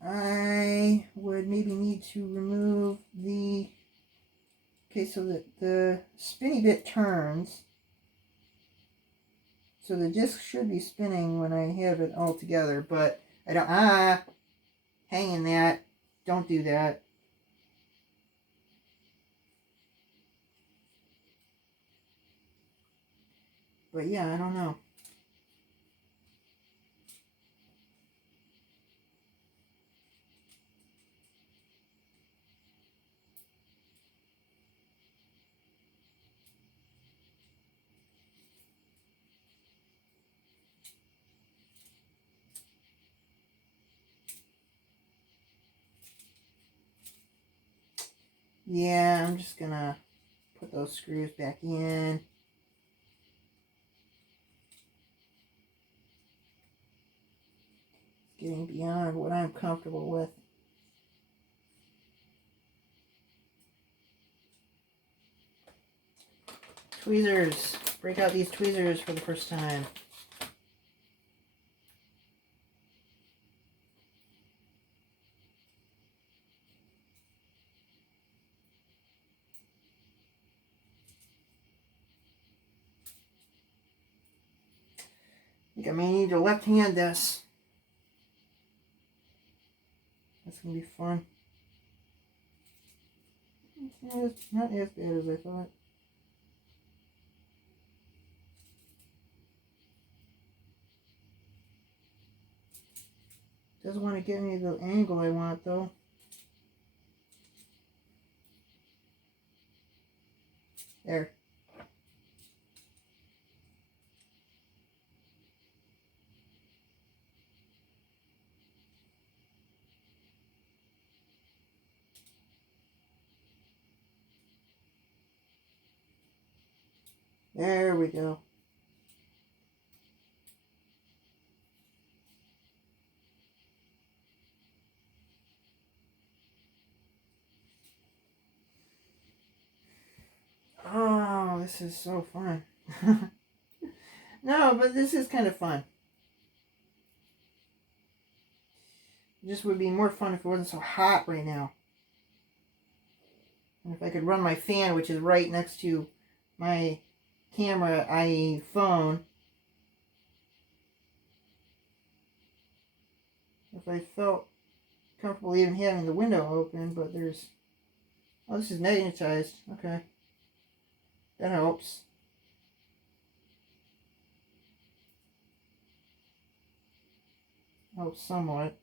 I would maybe need to remove the... Okay, so the spinny bit turns. So the disc should be spinning when I have it all together, but I don't... hanging that. Don't do that. But yeah, I don't know. Yeah, I'm just gonna put those screws back in. Getting beyond what I'm comfortable with. Tweezers. Break out these tweezers for the first time. I think I may need to left hand this. That's going to be fun. It's not as bad as I thought. Doesn't want to get me the angle I want though. There. There we go. Oh, this is so fun. No, but this is kind of fun. It just would be more fun if it wasn't so hot right now. And if I could run my fan, which is right next to my camera, i.e. phone. If I felt comfortable even having the window open, but there's... Oh, this is magnetized. Okay. That helps. Helps somewhat.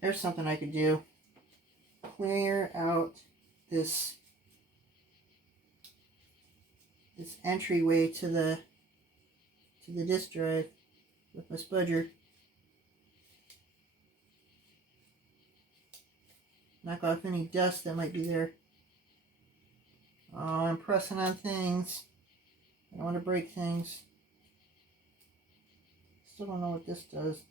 There's something I could do. Clear out this entryway to the disk drive with my spudger. Knock off any dust that might be there. Oh, I'm pressing on things. I don't want to break things. Still don't know what this does.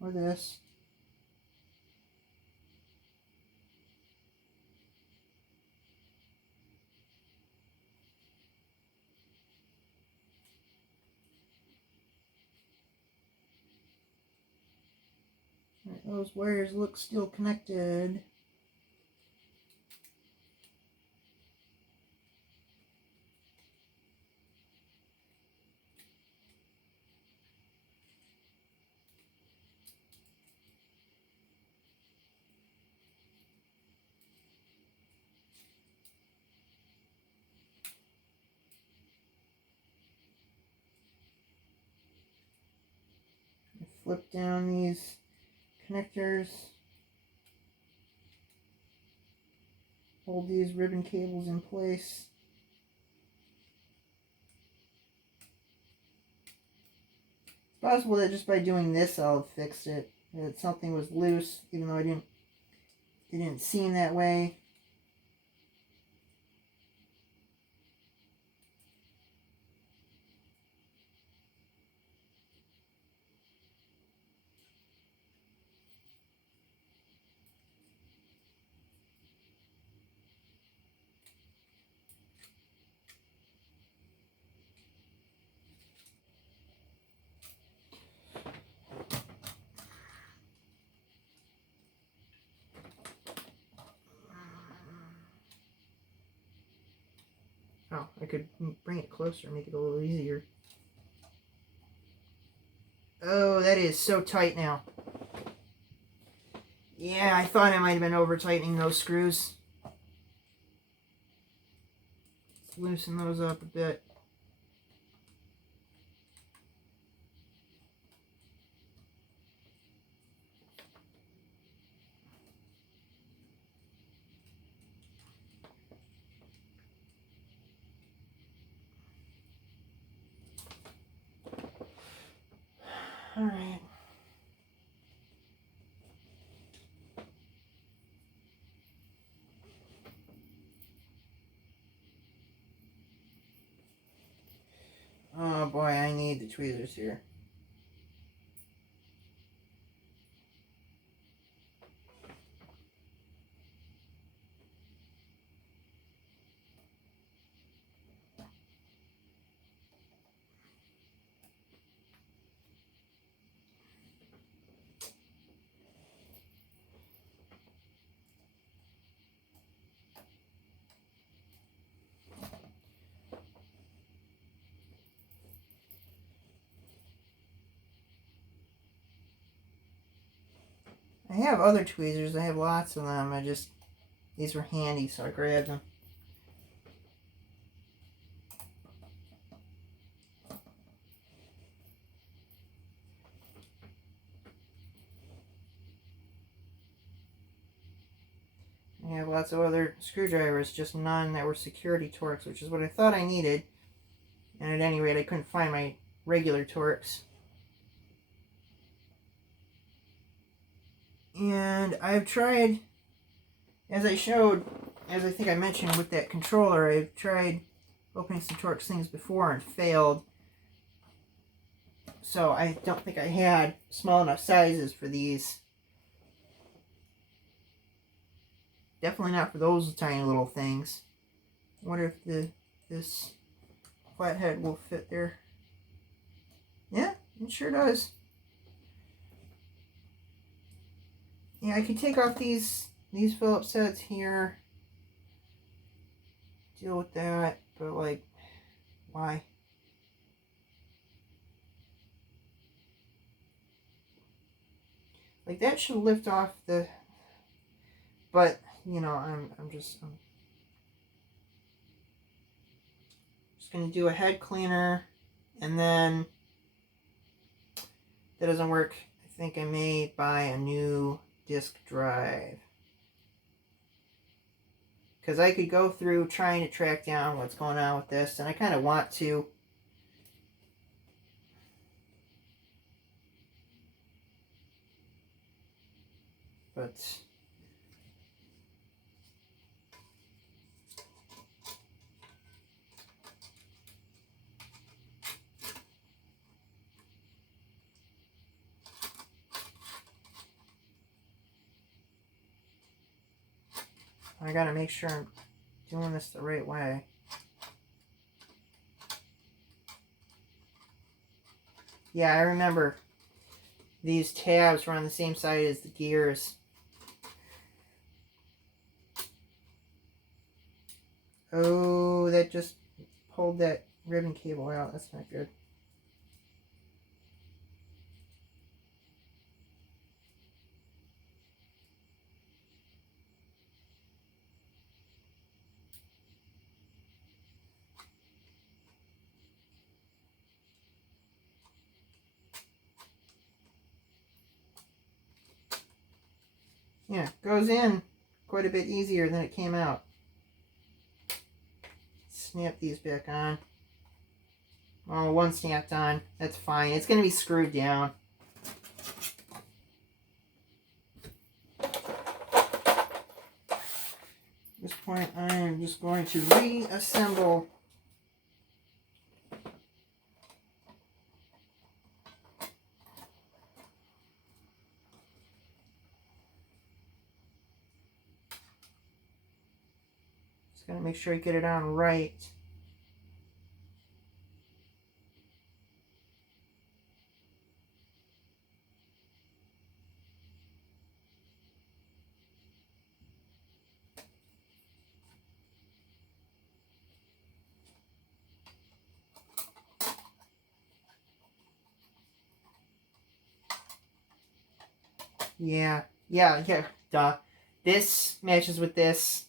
Or this. Right, those wires look still connected. Flip down these connectors. hold these ribbon cables in place. It's possible that just by doing this I'll have fixed it. That something was loose, even though it didn't seem that way. Oh, I could bring it closer, make it a little easier. Oh, that is so tight now. Yeah, I thought I might have been over tightening those screws. Let's loosen those up a bit. All right. Oh boy, I need the tweezers here. I have other tweezers. I have lots of them. These were handy, so I grabbed them. I have lots of other screwdrivers, just none that were security Torx, which is what I thought I needed. And at any rate, I couldn't find my regular Torx. And I've tried, as I showed, as I think I mentioned with that controller, I've tried opening some Torx things before and failed. So I don't think I had small enough sizes for these. Definitely not for those tiny little things. I wonder if this flathead will fit there. Yeah, it sure does. Yeah, I could take off these Phillips heads here. Deal with that, but like, why? Like that should lift off the, but you know, I'm just gonna do a head cleaner, and then if that doesn't work, I think I may buy a new disk drive. Because I could go through trying to track down what's going on with this, and I kind of want to. But I gotta make sure I'm doing this the right way. Yeah, I remember these tabs were on the same side as the gears. Oh, that just pulled that ribbon cable out. That's not good. Yeah, goes in quite a bit easier than it came out. snap these back on. Oh, one snapped on. That's fine. It's going to be screwed down. At this point, I am just going to reassemble. Just got to make sure I get it on right. Yeah, duh. This matches with this.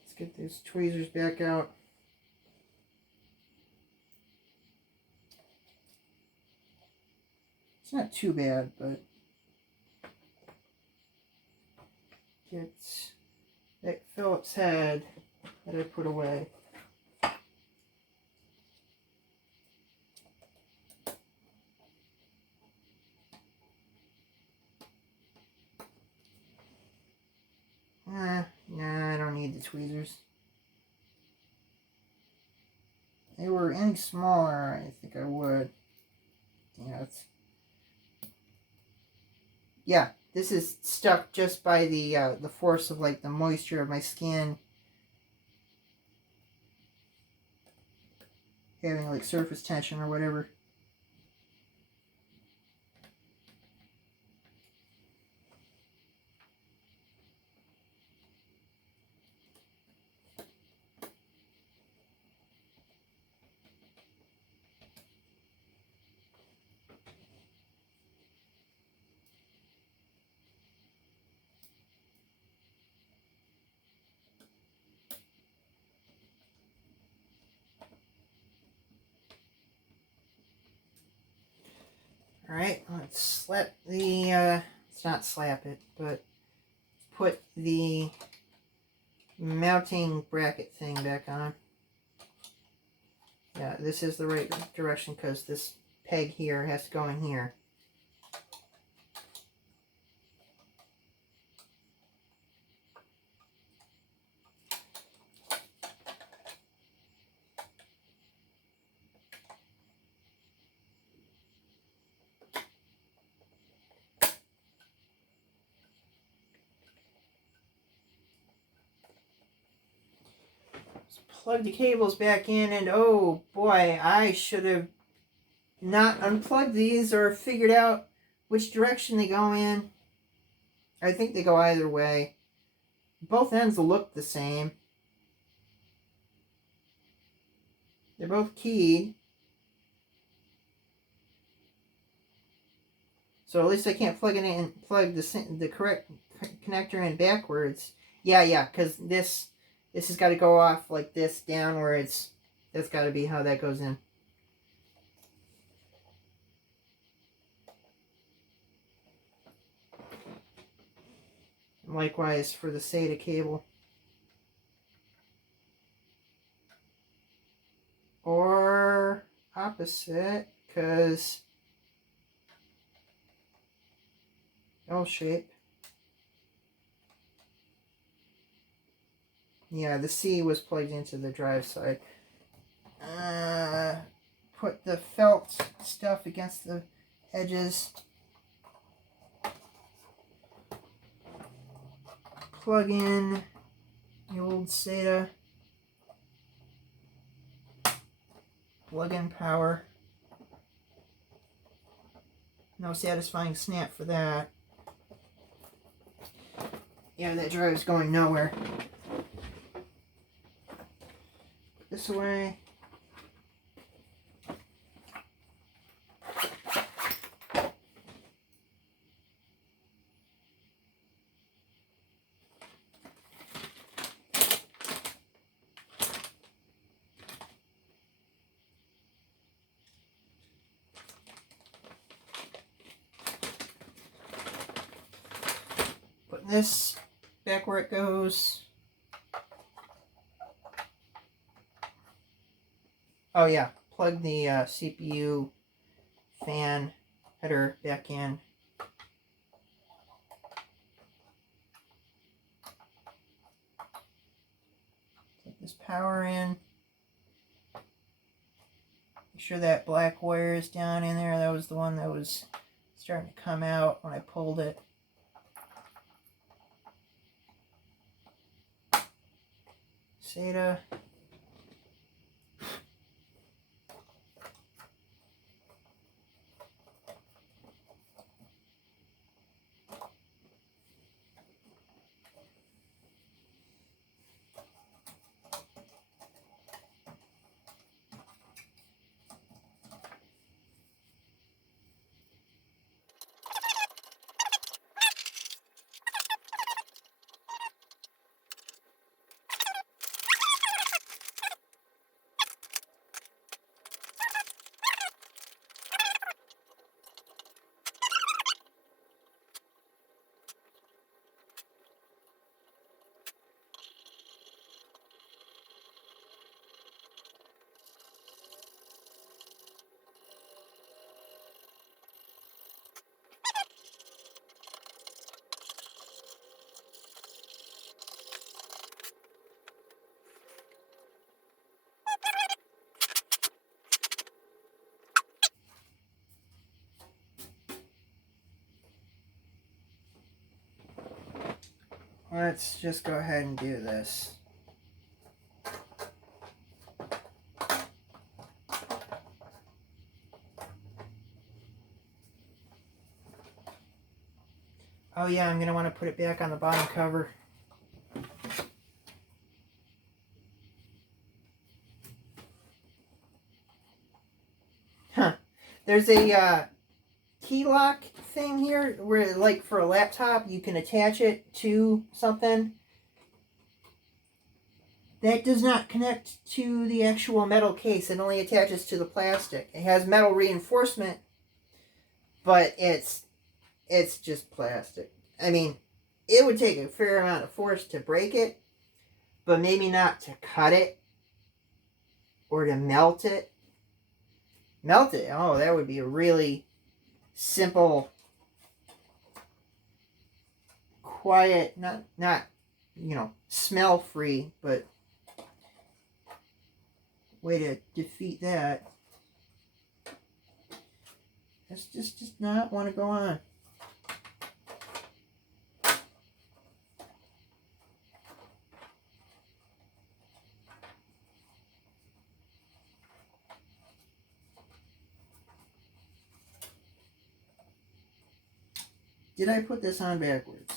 Let's get these tweezers back out. It's not too bad, but get that Phillips head that I put away. Nah, I don't need the tweezers. If they were any smaller, I think I would. Yeah, this is stuck just by the force of like the moisture of my skin having like surface tension or whatever. Alright, let's slap the, let's not slap it, but put the mounting bracket thing back on. Yeah, this is the right direction because this peg here has to go in here. Plug the cables back in, and oh boy, I should have not unplugged these or figured out which direction they go in. I think they go either way. Both ends look the same. They're both keyed. So at least I can't plug it in, plug the correct connector in backwards. Yeah, because this has got to go off like this downwards. That's got to be how that goes in. And likewise for the SATA cable. Or opposite, because L shape. Yeah, the C was plugged into the drive side. Put the felt stuff against the edges. Plug in the old SATA. Plug in power. No satisfying snap for that. Yeah, that drive's going nowhere. Put this away. Put this back where it goes. Oh yeah, plug the CPU fan header back in. Put this power in. Make sure that black wire is down in there. That was the one that was starting to come out when I pulled it. SATA. Let's just go ahead and do this. Oh yeah, I'm going to want to put it back on the bottom cover. Huh. There's a key lock thing here where, like, for a laptop, you can attach it to something. That does not connect to the actual metal case. It only attaches to the plastic. It has metal reinforcement, but it's just plastic. I mean, it would take a fair amount of force to break it, but maybe not to cut it or to melt it. Melt it? Oh, that would be a really simple, quiet, not smell free, but way to defeat that. This just does not want to go on. Did I put this on backwards?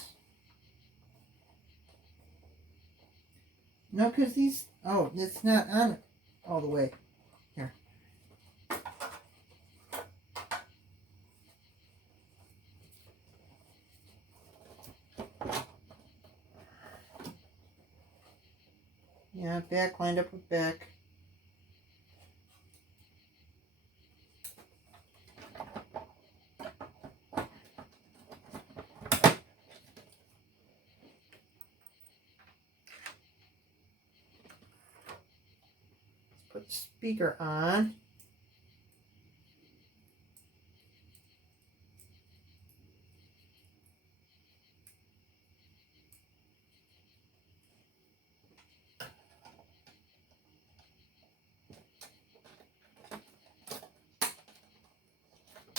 No, because these... Oh, it's not on all the way. Here. Yeah, back lined up with back. Put the speaker on.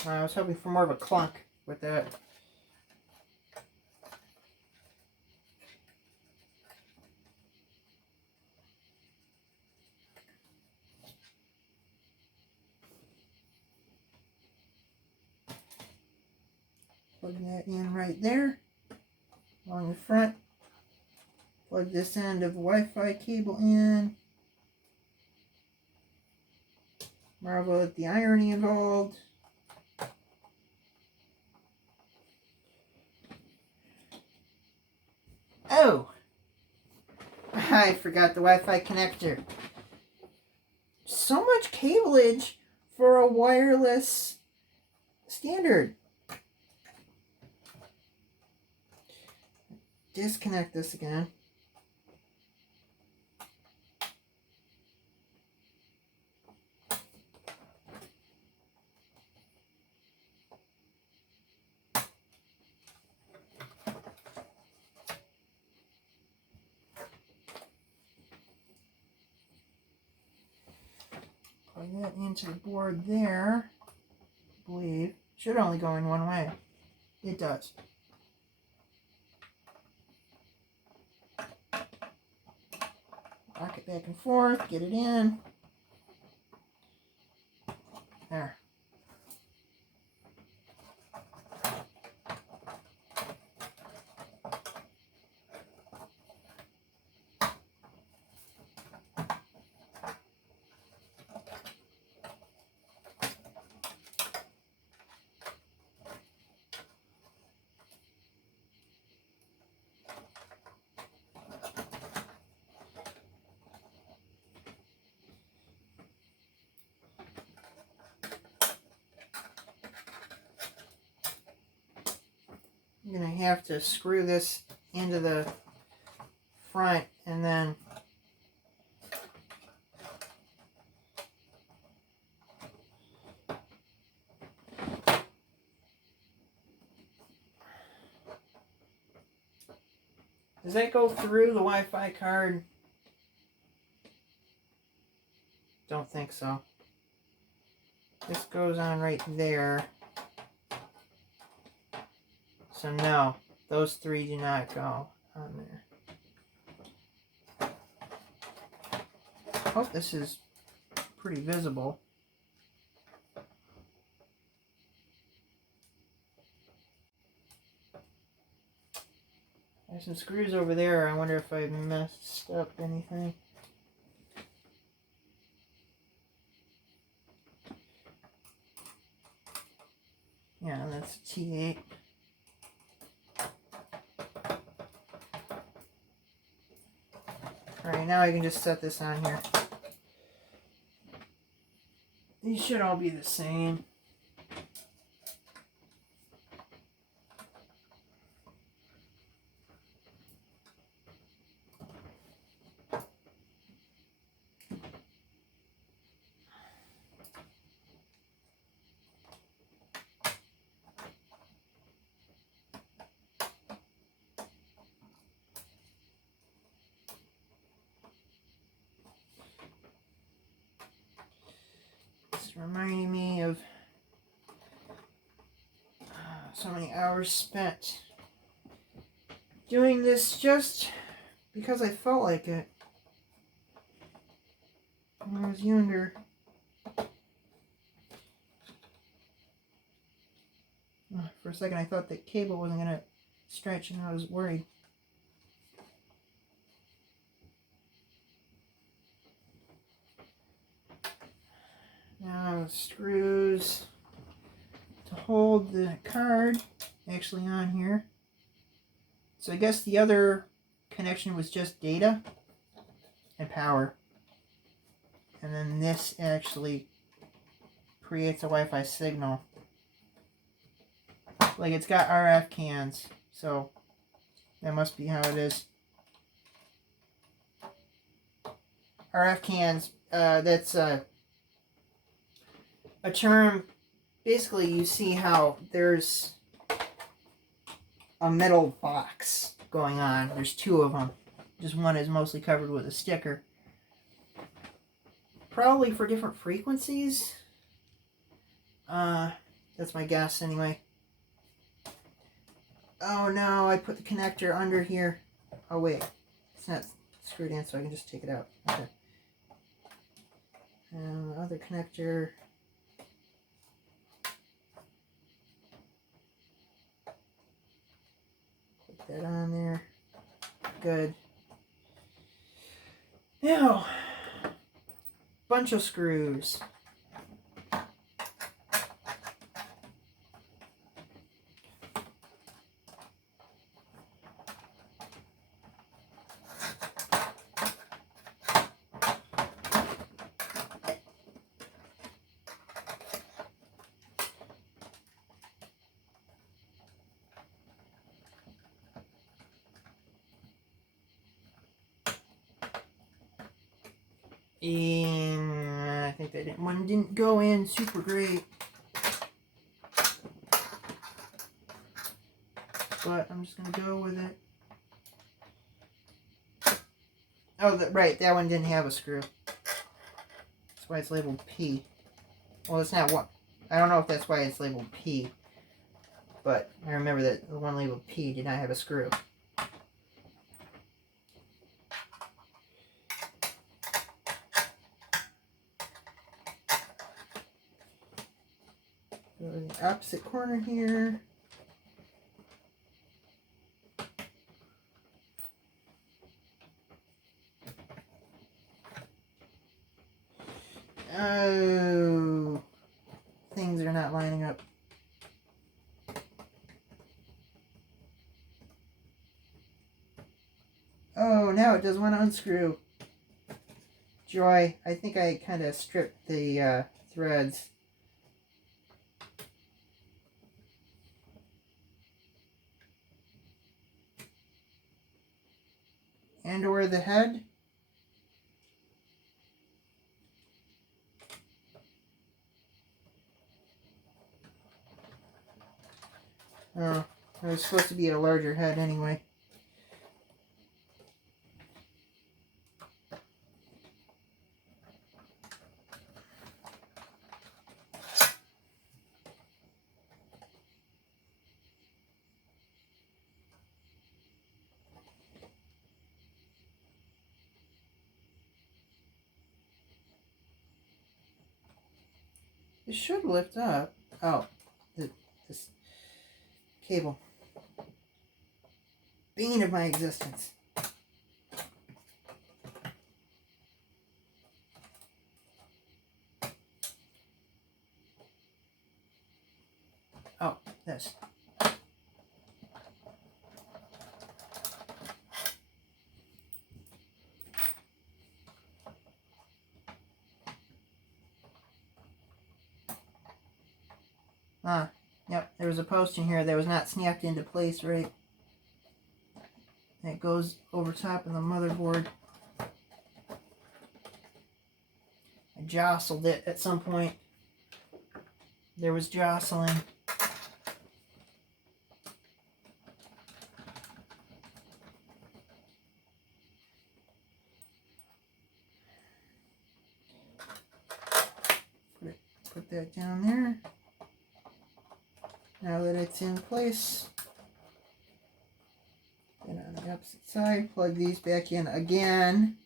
I was hoping for more of a clunk with that. Plug that in right there along the front. Plug this end of the Wi-Fi cable in. Marvel at the irony involved. Oh! I forgot the Wi-Fi connector. So much cableage for a wireless standard. Disconnect this again. that into the board there. I believe. Should only go in one way. It does. Rock it back and forth, get it in. There. I'm going to have to screw this into the front and then does that go through the Wi-Fi card? Don't think so. This goes on right there. So no, those three do not go on there. I hope this is pretty visible. There's some screws over there. I wonder if I messed up anything. Yeah, that's a T8. Alright, now I can just set this on here. These should all be the same. Reminding me of so many hours spent doing this just because I felt like it when I was younger. For a second I thought the cable wasn't going to stretch and I was worried. Now screws to hold the card actually on here. So I guess the other connection was just data and power. And then this actually creates a Wi-Fi signal. Like it's got RF cans, so that must be how it is. RF cans, that's a term. Basically, you see how there's a metal box going on. There's two of them. Just one is mostly covered with a sticker. Probably for different frequencies. That's my guess anyway. Oh no, I put the connector under here. Oh wait, it's not screwed in, so I can just take it out. Okay. And the other connector. Put that on there. Good. Now, bunch of screws. And I think that one didn't go in super great. But I'm just going to go with it. Oh, right, that one didn't have a screw. That's why it's labeled P. Well, it's not one. I don't know if that's why it's labeled P. But I remember that the one labeled P did not have a screw. Go to the opposite corner here. Oh, things are not lining up. Oh, now it doesn't want to unscrew. Joy, I think I kind of stripped the threads. And or the head. Oh, it was supposed to be a larger head anyway. It should lift up. Oh, this cable. Bane of my existence. Oh, this. Ah, yep, there was a post in here that was not snapped into place right. That goes over top of the motherboard. I jostled it at some point. There was jostling. Put that down there. Now that it's in place, then on the opposite side, plug these back in again.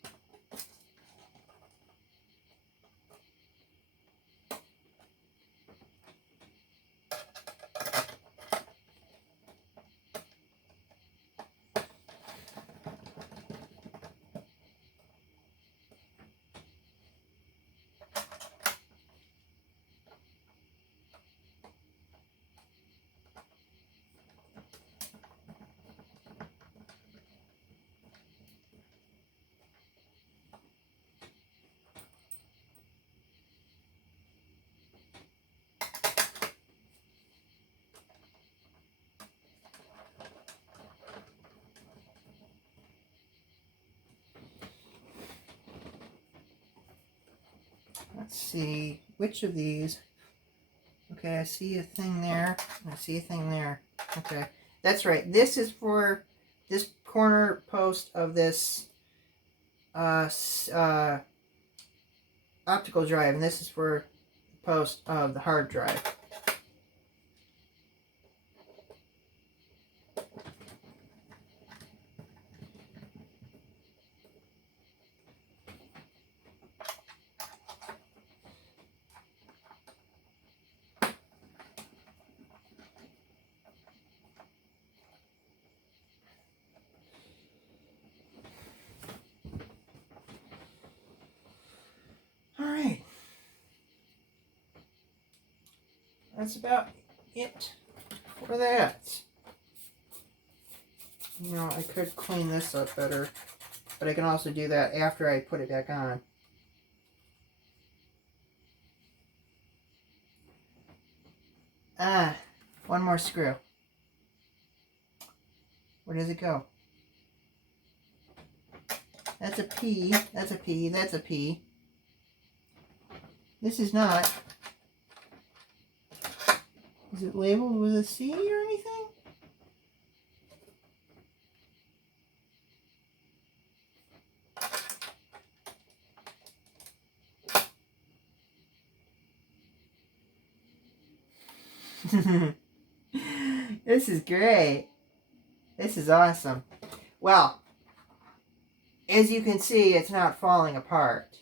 Let's see, which of these? Okay, I see a thing there. I see a thing there. Okay, that's right. This is for this corner post of this optical drive, and this is for the post of the hard drive. Alright. That's about it for that. You know, I could clean this up better, but I can also do that after I put it back on. Ah, one more screw. Where does it go? That's a P, that's a P, that's a P. This is not. Is it labeled with a C or anything? This is great. This is awesome. Well, as you can see, it's not falling apart.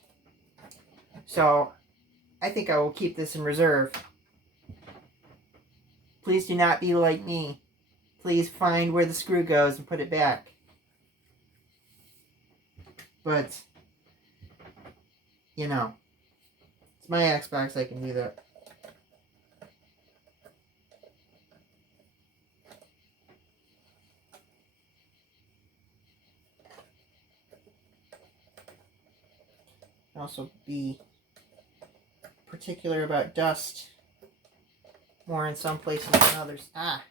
So I think I will keep this in reserve. Please do not be like me. Please find where the screw goes and put it back. But, you know, it's my Xbox, I can do that. Also be particular about dust, more in some places than others. Ah.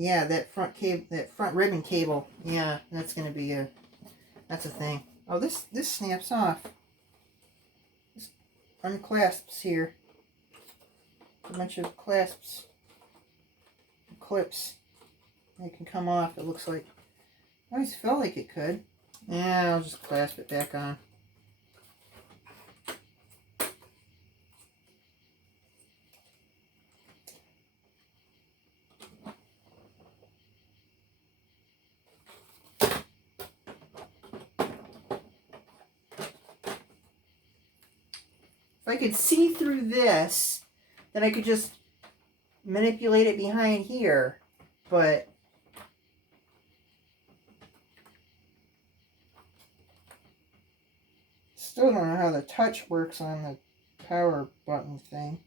Yeah, that front cable, that front ribbon cable. Yeah, that's gonna be that's a thing. Oh, this snaps off. This unclasps here. A bunch of clasps, clips. They can come off. It looks like. I always felt like it could. Yeah, I'll just clasp it back on. If I could see through this, then I could just manipulate it behind here. But still don't know how the touch works on the power button thing.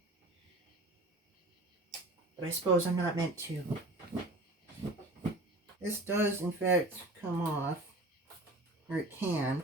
But I suppose I'm not meant to. This does, in fact, come off. Or it can.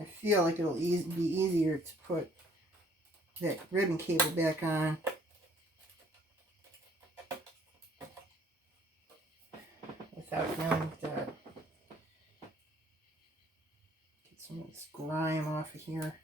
I feel like it'll be easier to put that ribbon cable back on without dealing with that. Get some of this grime off of here.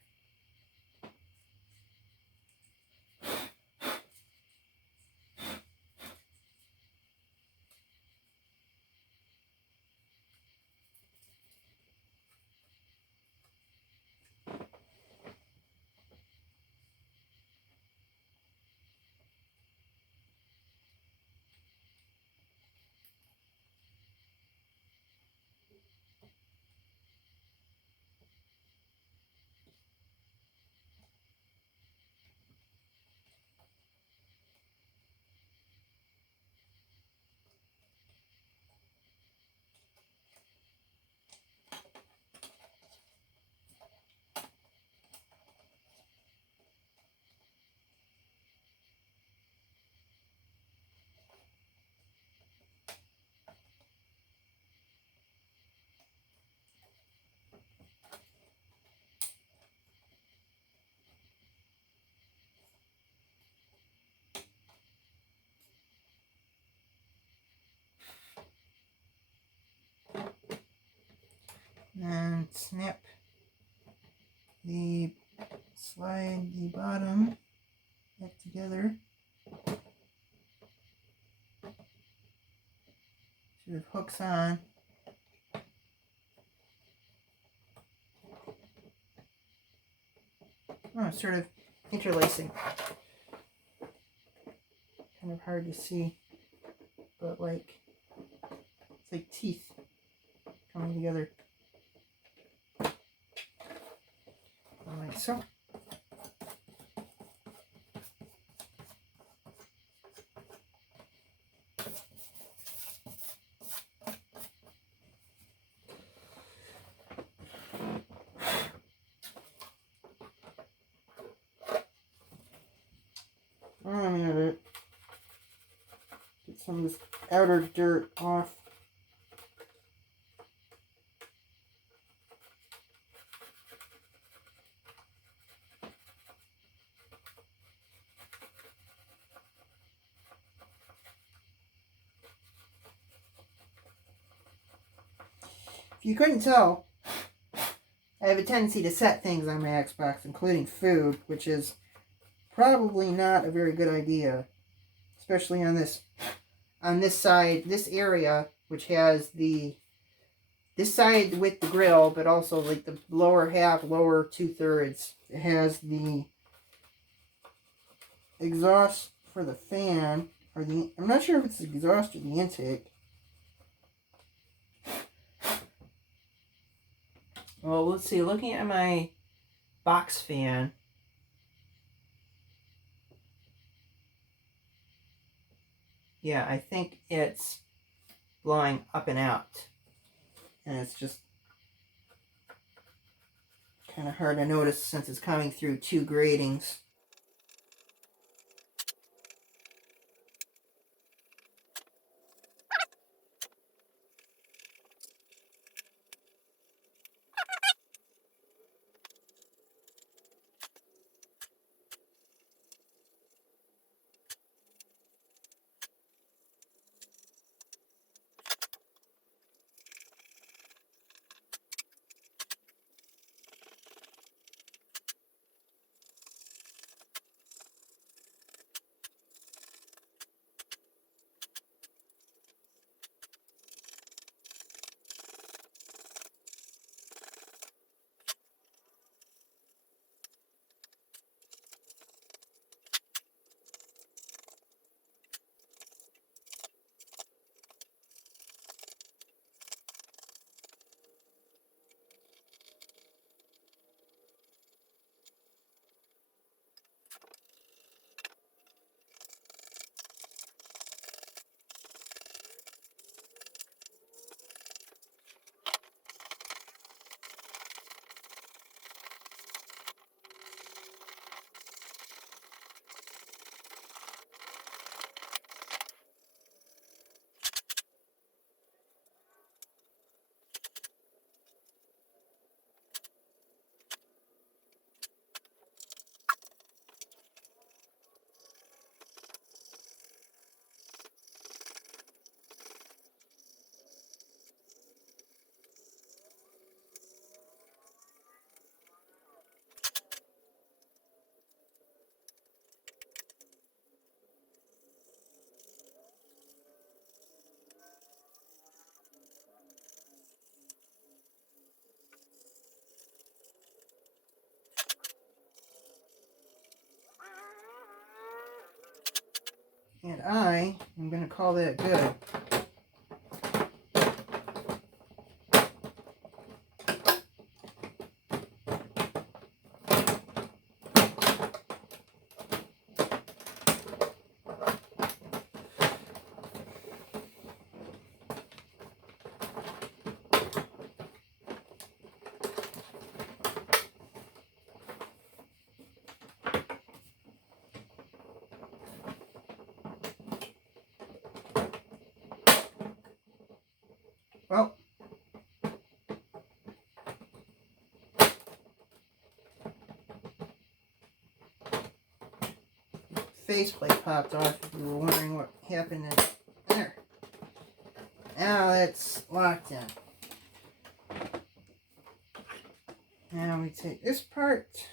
And snap slide the bottom back together. Sort of hooks on. Oh, sort of interlacing. Kind of hard to see, but like, it's like teeth coming together. Like so. some of this outer dirt off. If you couldn't tell, I have a tendency to set things on my Xbox, including food, which is probably not a very good idea, especially on this side, this area, which has this side with the grill, but also like the lower half, lower 2/3. It has the exhaust for the fan, or I'm not sure if it's the exhaust or the intake. Well, let's see, looking at my box fan, yeah, I think it's blowing up and out. And it's just kind of hard to notice since it's coming through two gratings. And I am going to call that good. Well, faceplate popped off if you were wondering what happened in there. Now that's locked in. Now we take this part,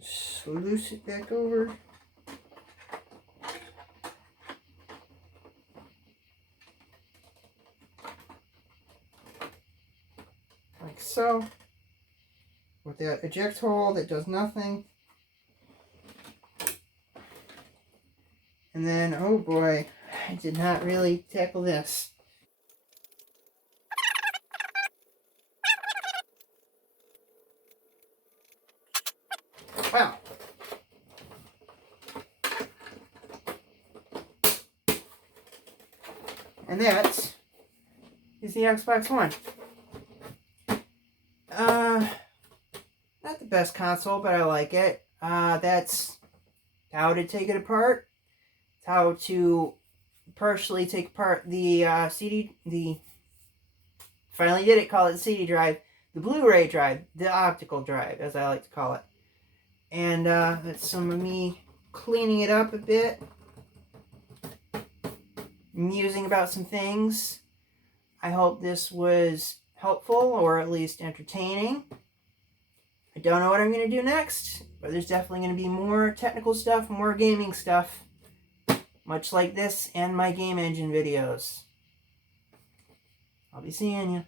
sluice it back over. Like so. With that eject hole that does nothing. And then, oh boy, I did not really tackle this. Wow. And that is the Xbox One. Not the best console, but I like it. That's how to take it apart. How to partially take apart the finally did it, call it the CD drive, the Blu-ray drive, the optical drive, as I like to call it. And that's some of me cleaning it up a bit, musing about some things. I hope this was helpful, or at least entertaining. I don't know what I'm going to do next, but there's definitely going to be more technical stuff, more gaming stuff, much like this and my game engine videos. I'll be seeing you.